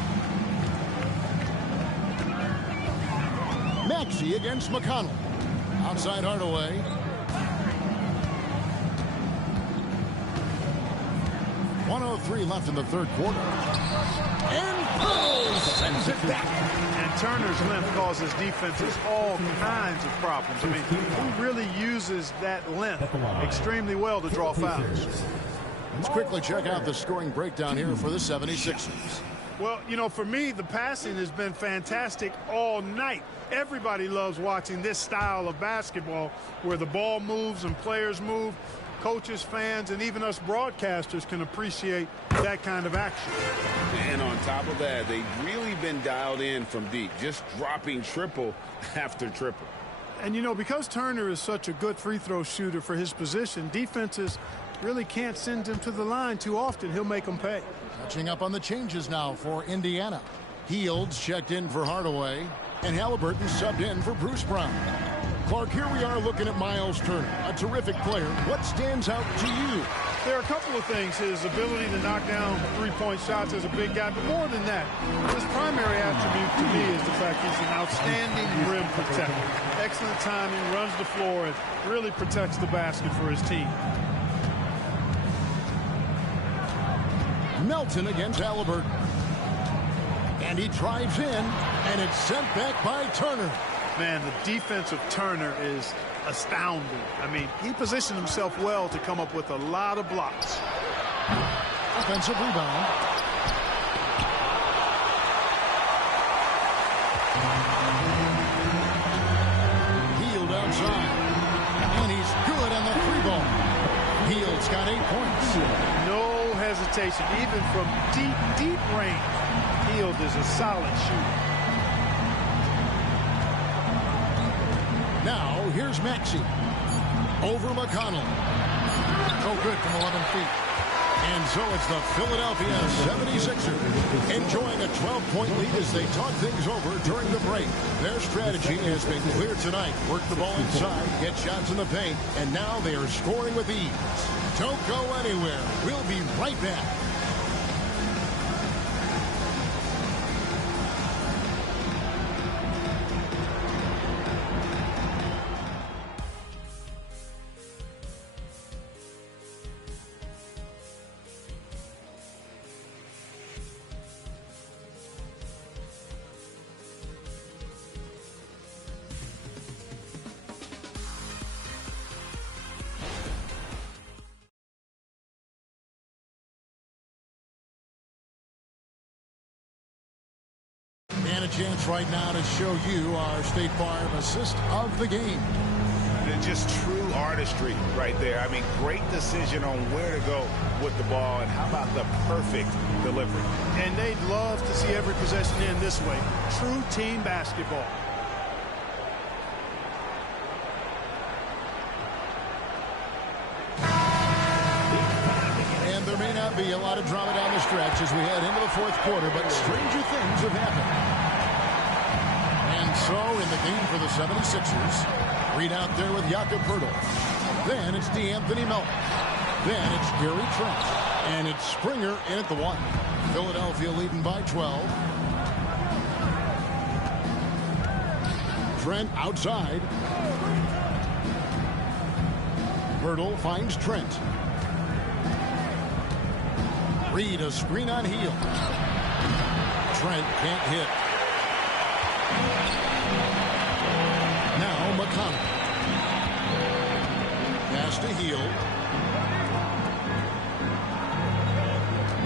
Maxey against McConnell. Outside Hardaway. .103 left in the third quarter. And Poole sends it back. And Turner's length causes defenses all kinds of problems. I mean, he really uses that length extremely well to draw fouls. Let's quickly check out the scoring breakdown here for the 76ers. Well, you know, for me, the passing has been fantastic all night. Everybody loves watching this style of basketball where the ball moves and players move. Coaches, fans, and even us broadcasters can appreciate that kind of action. And on top of that, they've really been dialed in from deep, just dropping triple after triple. And, you know, because Turner is such a good free throw shooter for his position, defenses really can't send him to the line too often. He'll make them pay. Catching up on the changes now for Indiana. Fields checked in for Hardaway, and Halliburton subbed in for Bruce Brown. Clark, here we are looking at Miles Turner, a terrific player. What stands out to you? There are a couple of things. His ability to knock down three-point shots as a big guy, but more than that, his primary attribute to me is the fact he's an outstanding rim protector. Excellent timing, runs the floor, and really protects the basket for his team. Melton against Halliburton. And he drives in, and it's sent back by Turner. Man, the defense of Turner is astounding. I mean, he positioned himself well to come up with a lot of blocks. Offensive rebound. Hield outside. And he's good on the three ball. Hield's got 8 points. No hesitation, even from deep range. Hield is a solid shooter. Now, here's Maxey. Over McConnell. Oh, good from 11 feet. And so it's the Philadelphia 76ers enjoying a 12-point lead as they talk things over during the break. Their strategy has been clear tonight. Work the ball inside, get shots in the paint, and now they are scoring with ease. Don't go anywhere. We'll be right back. And a chance right now to show you our State Farm assist of the game. And just true artistry right there. I mean, great decision on where to go with the ball, and how about the perfect delivery. And they'd love to see every possession end this way. True team basketball. And there may not be a lot of drama down the stretch as we head into the fourth quarter, but stranger things have happened. And so in the game for the 76ers, Reed out there with Jakob Poeltl. Then it's DeAnthony Melton. Then it's Gary Trent. And it's Springer in at the 1. Philadelphia leading by 12. Trent outside. Poeltl finds Trent. Reed a screen on Hield. Trent can't hit. Now McConnell. Pass to Hield.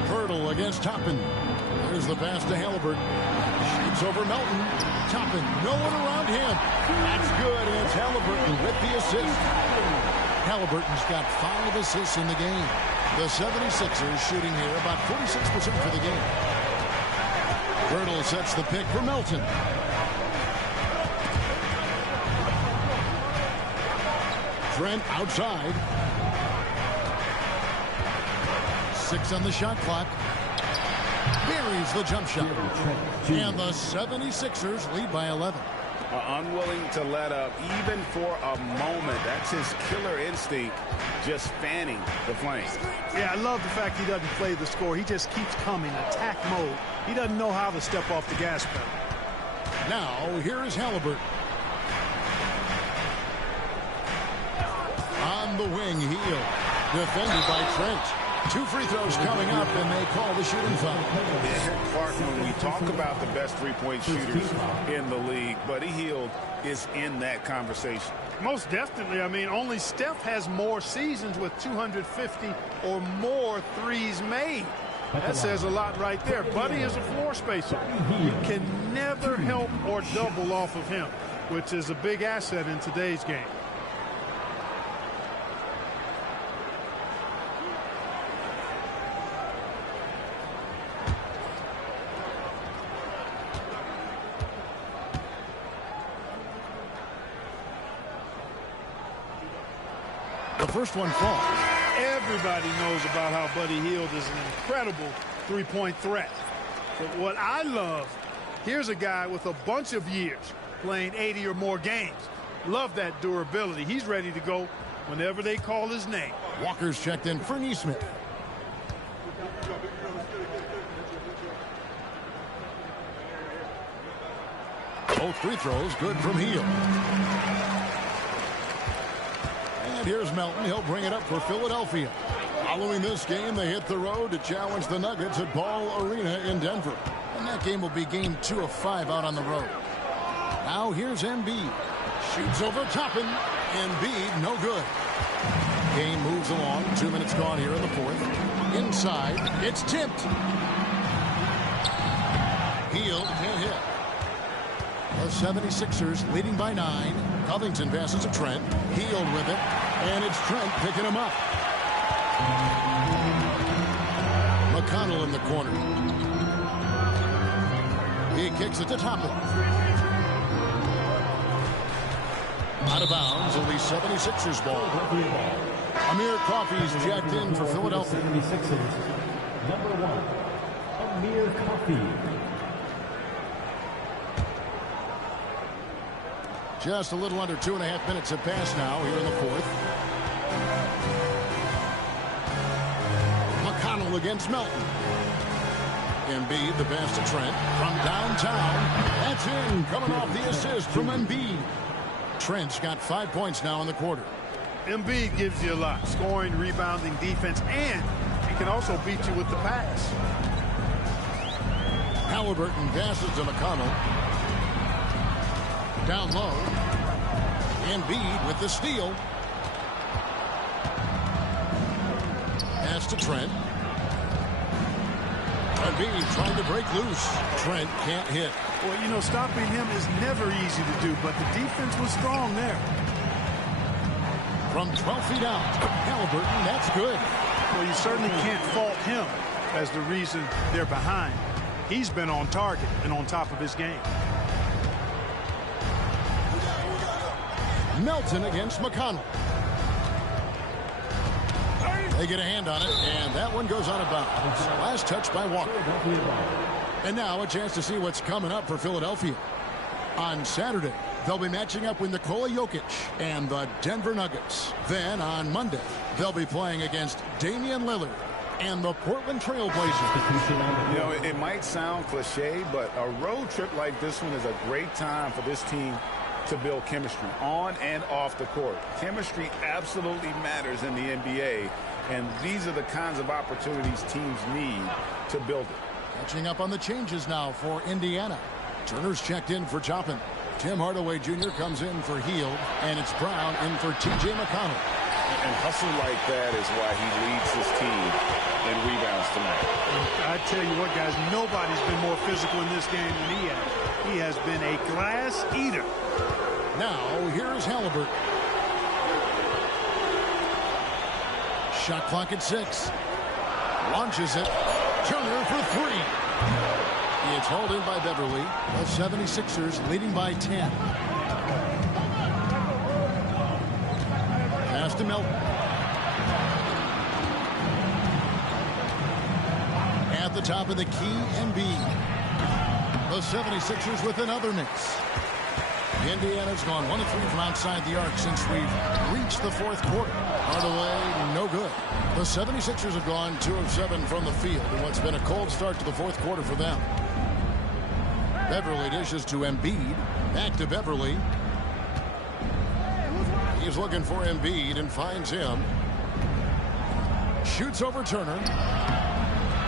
Poeltl against Toppin. There's the pass to Halliburton. Shoots over Melton. Toppin, no one around him. That's good, and it's Halliburton with the assist. Halliburton's got 5 assists in the game. The 76ers shooting here about 46% for the game. Poeltl sets the pick for Melton. Trent outside. 6 on the shot clock. Buries the jump shot. And the 76ers lead by 11. Unwilling to let up even for a moment. That's his killer instinct, just fanning the flames. Yeah, I love the fact he doesn't play the score. He just keeps coming, attack mode. He doesn't know how to step off the gas pedal. Now, here is Halliburton. On the wing, Hield. Defended by Trent. 2 free throws coming up, and they call the shooting foul. Clark, when we talk about the best three-point shooters in the league, Buddy Hield is in that conversation. Most definitely. I mean, only Steph has more seasons with 250 or more threes made. That says a lot right there. Buddy is a floor spacer. You can never help or double off of him, which is a big asset in today's game. The first one falls. Everybody knows about how Buddy Hield is an incredible three-point threat. But what I love, here's a guy with a bunch of years playing 80 or more games. Love that durability. He's ready to go whenever they call his name. Walker's checked in for Nesmith. Both free throws good from Hield. And here's Melton. He'll bring it up for Philadelphia. Following this game, they hit the road to challenge the Nuggets at Ball Arena in Denver. And that game will be game 2 of 5 out on the road. Now here's Embiid. Shoots over Toppin. Embiid, no good. Game moves along. 2 minutes gone here in the fourth. Inside, it's tipped. Hield can't hit. The 76ers leading by 9. Covington passes to Trent. Hield with it. And it's Trent picking him up. McConnell in the corner. He kicks it to Toppin. Out of bounds, will be 76ers ball. Amir Coffey's checked in for Philadelphia. 76ers, number 1, Amir Coffey. Just a little under 2.5 minutes have passed now here in the fourth. McConnell against Melton. Embiid, the pass to Trent from downtown. That's in, coming off the assist from Embiid. Trent's got 5 points now in the quarter. Embiid gives you a lot. Scoring, rebounding, defense, and he can also beat you with the pass. Halliburton passes to McConnell. Down low. Embiid with the steal. Pass to Trent. Embiid trying to break loose. Trent can't hit. Well, you know, stopping him is never easy to do, but the defense was strong there. From 12 feet out, Halliburton, that's good. Well, you certainly can't fault him as the reason they're behind. He's been on target and on top of his game. Melton against McConnell. They get a hand on it, and that one goes out of bounds. Last touch by Walker. And now a chance to see what's coming up for Philadelphia. On Saturday, they'll be matching up with Nikola Jokic and the Denver Nuggets. Then on Monday, they'll be playing against Damian Lillard and the Portland Trail Blazers. You know, it might sound cliche, but a road trip like this one is a great time for this team to build chemistry on and off the court. Chemistry absolutely matters in the NBA, and these are the kinds of opportunities teams need to build it. Catching up on the changes now for Indiana. Turner's checked in for Toppin. Tim Hardaway Jr. comes in for Hield, and it's Brown in for T.J. McConnell. And hustle like that is why he leads his team in rebounds tonight. I tell you what, guys, nobody's been more physical in this game than he has. He has been a glass eater. Now, here's Halliburton. Shot clock at 6. Launches it. Turner for 3. It's hauled in by Beverly. The 76ers leading by 10. Pass to Melton. At the top of the key, Embiid. The 76ers with another miss. Indiana's gone 1-3 from outside the arc since we've reached the fourth quarter. Hardaway, no good. The 76ers have gone 2 of 7 from the field in what's been a cold start to the fourth quarter for them. Beverly dishes to Embiid. Back to Beverly. He's looking for Embiid and finds him. Shoots over Turner.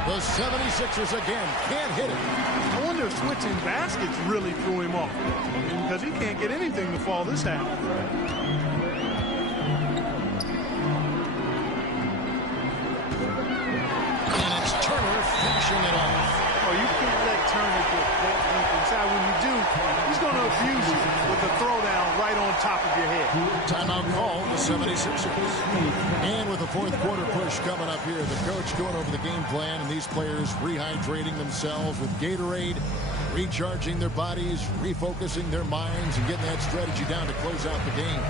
The 76ers again can't hit it. I wonder if switching baskets really threw him off, because he can't get anything to fall this half. And it's Turner finishing it off. Oh, you can't let Turner get that deep inside. When you do, he's going to abuse you with a throwdown right on top of your head. Timeout call, the 76ers. And with the fourth quarter push coming up here, the coach going over the game plan, and these players rehydrating themselves with Gatorade, recharging their bodies, refocusing their minds, and getting that strategy down to close out the game.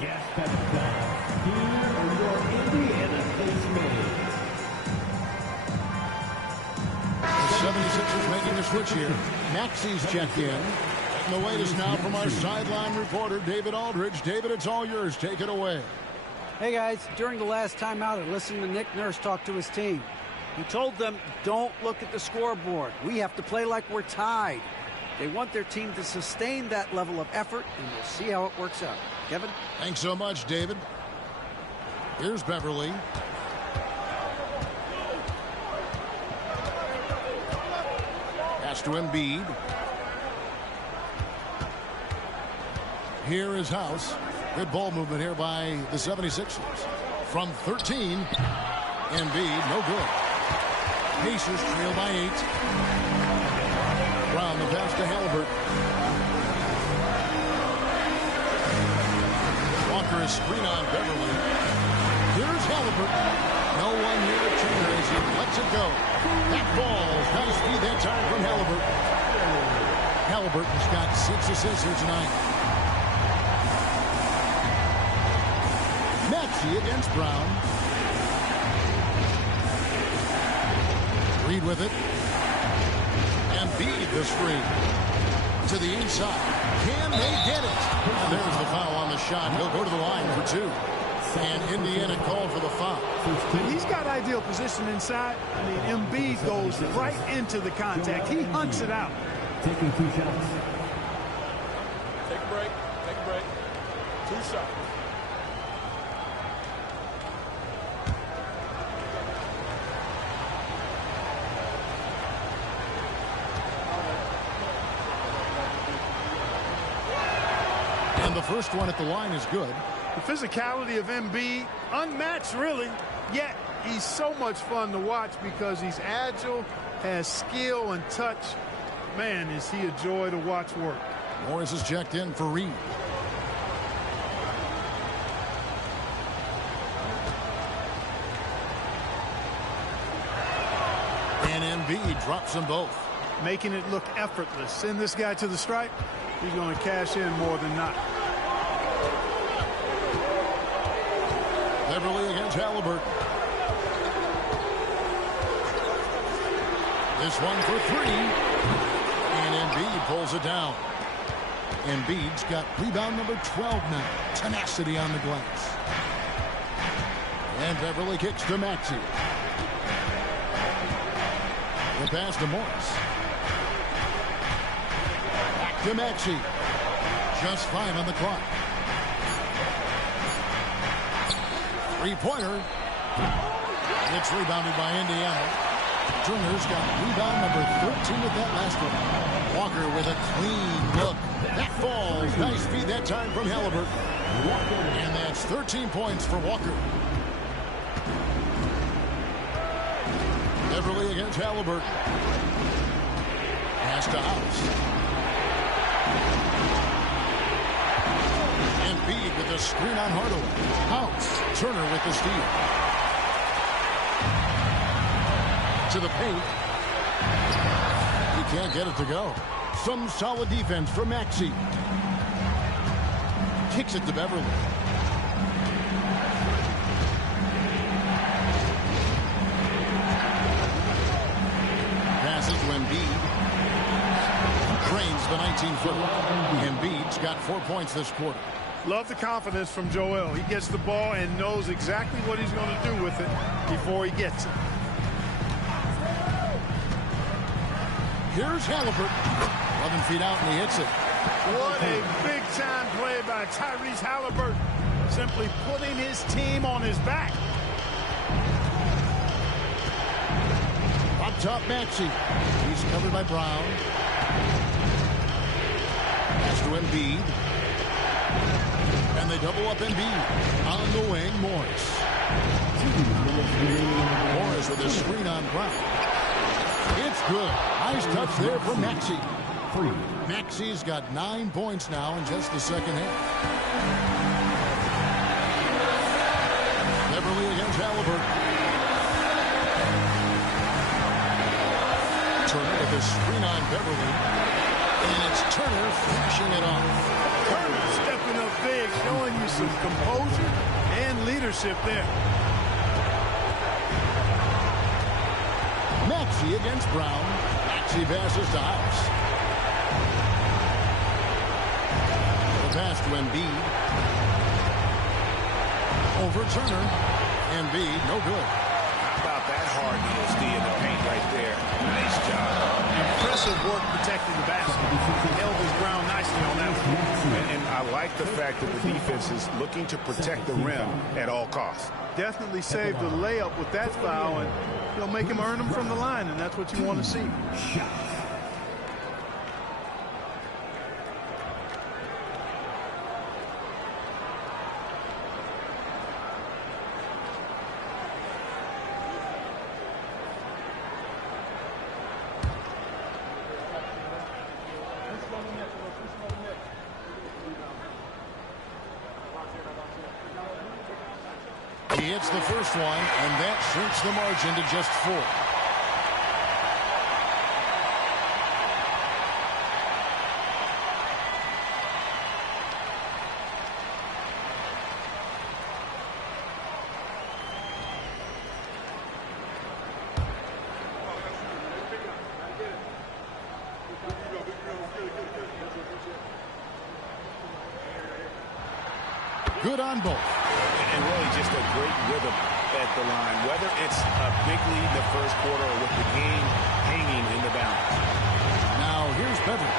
Gas pedal down. Here are your Indiana face mates. The 76ers making the switch here. Maxi's checked in. And the latest now from our sideline reporter, David Aldridge. David, it's all yours. Take it away. Hey, guys, during the last timeout, I listened to Nick Nurse talk to his team. He told them, don't look at the scoreboard. We have to play like we're tied. They want their team to sustain that level of effort, and we'll see how it works out. Kevin? Thanks so much, David. Here's Beverly. Pass to Embiid. Here is House. Good ball movement here by the 76ers. From 13, Embiid, no good. Pacers trail by 8. Brown, the pass to Halliburton. Walker is screen on Beverly. Here's Halliburton. No one here at Turner as he lets it go. That falls. Nice feed that time from Halliburton. Halliburton's got 6 assists here tonight. Maxey against Brown. Reed with it. Embiid the screen. To the inside. Can they get it? And there's the foul on the shot. He'll go to the line for 2. And Indiana called for the foul. He's got ideal position inside. I mean, Embiid goes right into the contact. He hunts it out. Taking 2 shots. Take a break. Take a break. 2 shots. And the first one at the line is good. The physicality of Embiid, unmatched really, yet he's so much fun to watch because he's agile, has skill and touch. Man, is he a joy to watch work. Morris is checked in for Reed. And Embiid drops them both. Making it look effortless. Send this guy to the stripe, he's going to cash in more than not. Beverly against Halliburton. This one for 3. And Embiid pulls it down. Embiid's got rebound number 12 now. Tenacity on the glass. And Beverly kicks to Maxey. The pass to Morris. Back to Maxey. Just 5 on the clock. 3-pointer. It's rebounded by Indiana. Turner's got rebound number 13 with that last one. Walker with a clean look. That falls. Nice feed that time from Halliburton. And that's 13 points for Walker. Beverly against Halliburton. Pass to House. Embiid with the screen on Hardaway. House. Turner with the steal. To the paint. He can't get it to go. Some solid defense from Maxey. Kicks it to Beverly. Passes to Embiid. Drains the 19-footer. Embiid's got 4 points this quarter. Love the confidence from Joel. He gets the ball and knows exactly what he's going to do with it before he gets it. Here's Halliburton. 11 feet out, and he hits it. What a big-time play by Tyrese Halliburton. Simply putting his team on his back. Up top, Maxey. He's covered by Brown. Pass to Embiid. And they double up Embiid. On the wing, Morris. Morris with a screen on Brown. It's good. Nice touch there from Maxey. Maxey's got 9 points now in just the second half. Beverly against Halliburton. Turner with a screen on Beverly. And it's Turner finishing it off. Turner stepping up big, showing you some composure and leadership there. Maxey against Brown. Maxey passes to House. The pass to Embiid. over Turner. Embiid, no good. How about that hard-nosed D in the paint right there? Nice job. Impressive work protecting the basket. He held his ground nicely on that one. And I like the fact that the defense is looking to protect the rim at all costs. Definitely saved the layup with that foul, and he'll make him earn them from the line, and that's what you want to see. He hits the first one, and that shrinks the margin to just 4. Good on both. And really just a great rhythm at the line, whether it's a big lead in the first quarter or with the game hanging in the balance. Now here's Beverly.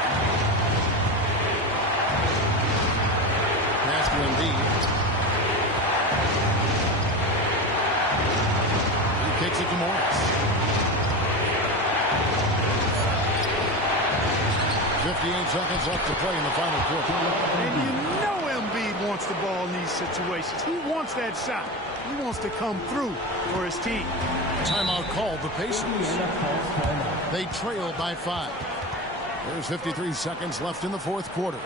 Pass to Embiid. He kicks it to Morris. 58 seconds left to play in the final quarter. And you know Embiid wants the ball in these situations. He wants that shot. He wants to come through for his team. Timeout called the Pacers. They trail by 5. There's 53 seconds left in the fourth quarter.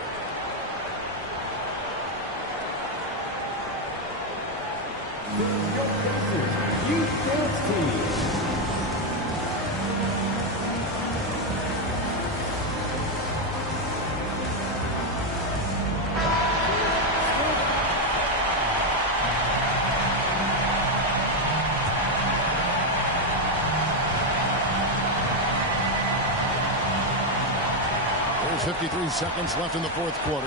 There's 53 seconds left in the fourth quarter.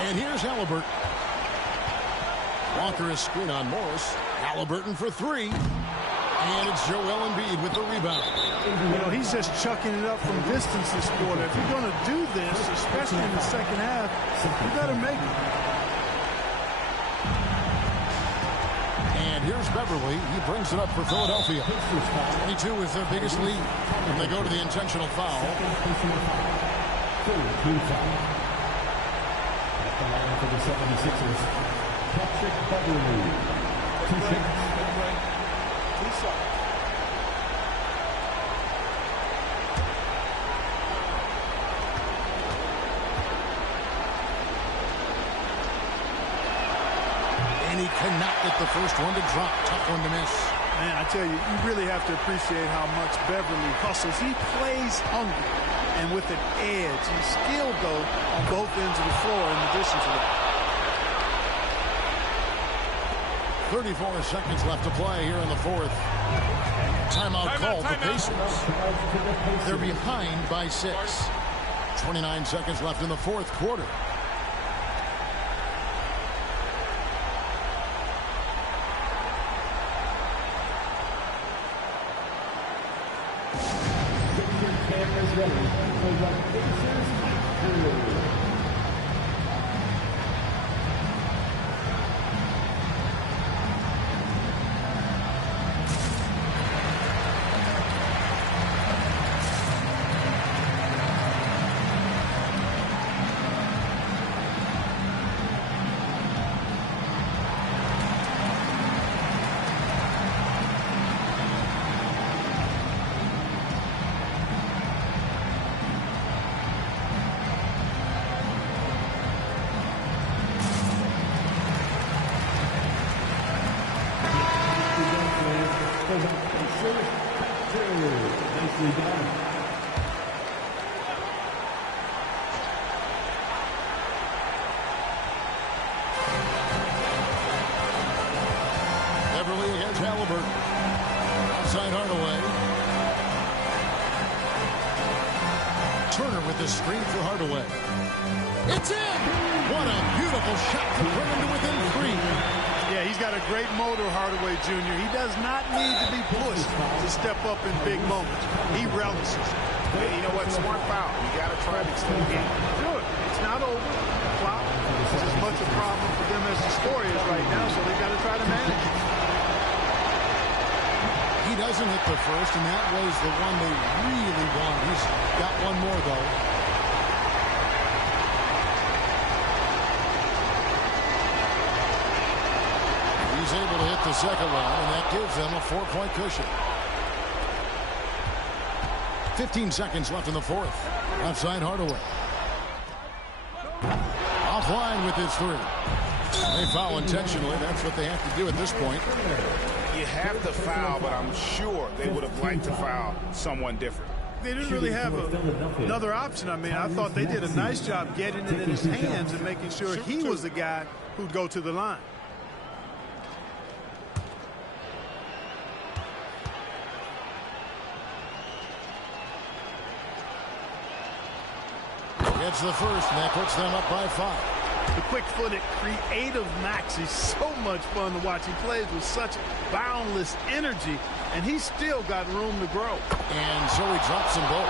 And here's Halliburton. Walker is screen on Morris. Halliburton for 3. And it's Joel Embiid with the rebound. You know, he's just chucking it up from distance this quarter. If you're going to do this, especially in the second half, you better make it. And here's Beverly. He brings it up for Philadelphia. 22 is their biggest lead. And they go to the intentional foul. At the line for the 76ers, Patrick Beverly. 2 seconds. And he cannot get the first one to drop. Tough one to miss. Man, I tell you, you really have to appreciate how much Beverly hustles. He plays hungry and with an edge. He's skilled, though, on both ends of the floor in addition to that. 34 seconds left to play here in the fourth. Timeout called the Pacers. They're behind by 6. 29 seconds left in the fourth quarter. Cameras ready for the Pacers after. Nicely done. Beverly against Halliburton. Outside Hardaway. Turner with the screen for Hardaway. It's in! What a beautiful shot to bring him to within 3. Yeah, he's got a great motor, Hardaway Jr. He does not need to be pushed to step up in big moments. He relishes. Hey, you know what? Smart foul. You got to try to extend the game. Sure. It's not over. Clock is as much a problem for them as the score is right now, so they got to try to manage it. He doesn't hit the first, and that was the one they really wanted. He's got one more, though. He's able to hit the second one, and that gives them a 4-point cushion. 15 seconds left in the fourth. Outside Hardaway. Offline with his 3. They foul intentionally. That's what they have to do at this point. You have to foul, but I'm sure they would have liked to foul someone different. They didn't really have another option. I mean, I thought they did a nice job getting it in his hands and making sure he was the guy who'd go to the line. Gets the first, and that puts them up by 5. The quick-footed, creative Max is so much fun to watch. He plays with such boundless energy, and he's still got room to grow. And so he drops them both.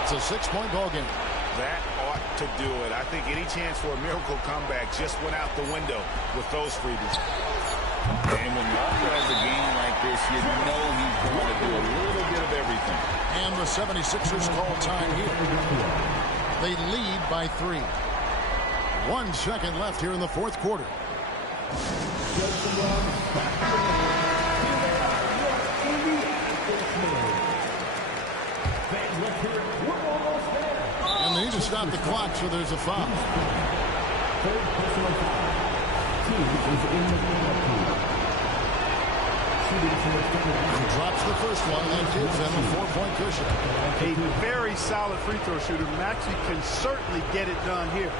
It's a 6-point ball game. That ought to do it. I think any chance for a miracle comeback just went out the window with those freebies. And when Walker has a game like this, you know he's going to do a little bit of everything. And the 76ers call time here. They lead by 3. 1 second left here in the fourth quarter. And they need to stop the clock, so there's a foul. Third personal foul. Team is in the penalty. He drops the first one, and that gives them a 4-point cushion. A very solid free throw shooter. Maxey can certainly get it done here.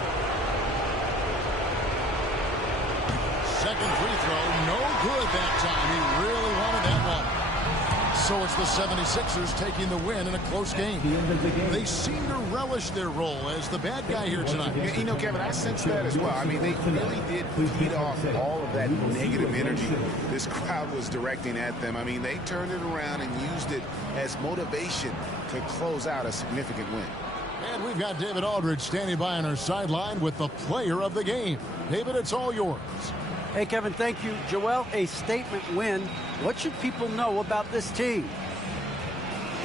Second free throw, no good that time. He really wanted that one. So it's the 76ers taking the win in a close game. They seem to relish their role as the bad guy here tonight. You know, Kevin, I sense that as well. I mean, they really did feed off all of that negative energy this crowd was directing at them. I mean, they turned it around and used it as motivation to close out a significant win. And we've got David Aldridge standing by on our sideline with the player of the game. David, it's all yours. Hey, Kevin, thank you. Joel, a statement win. What should people know about this team?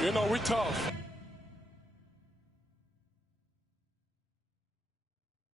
You know, we tough.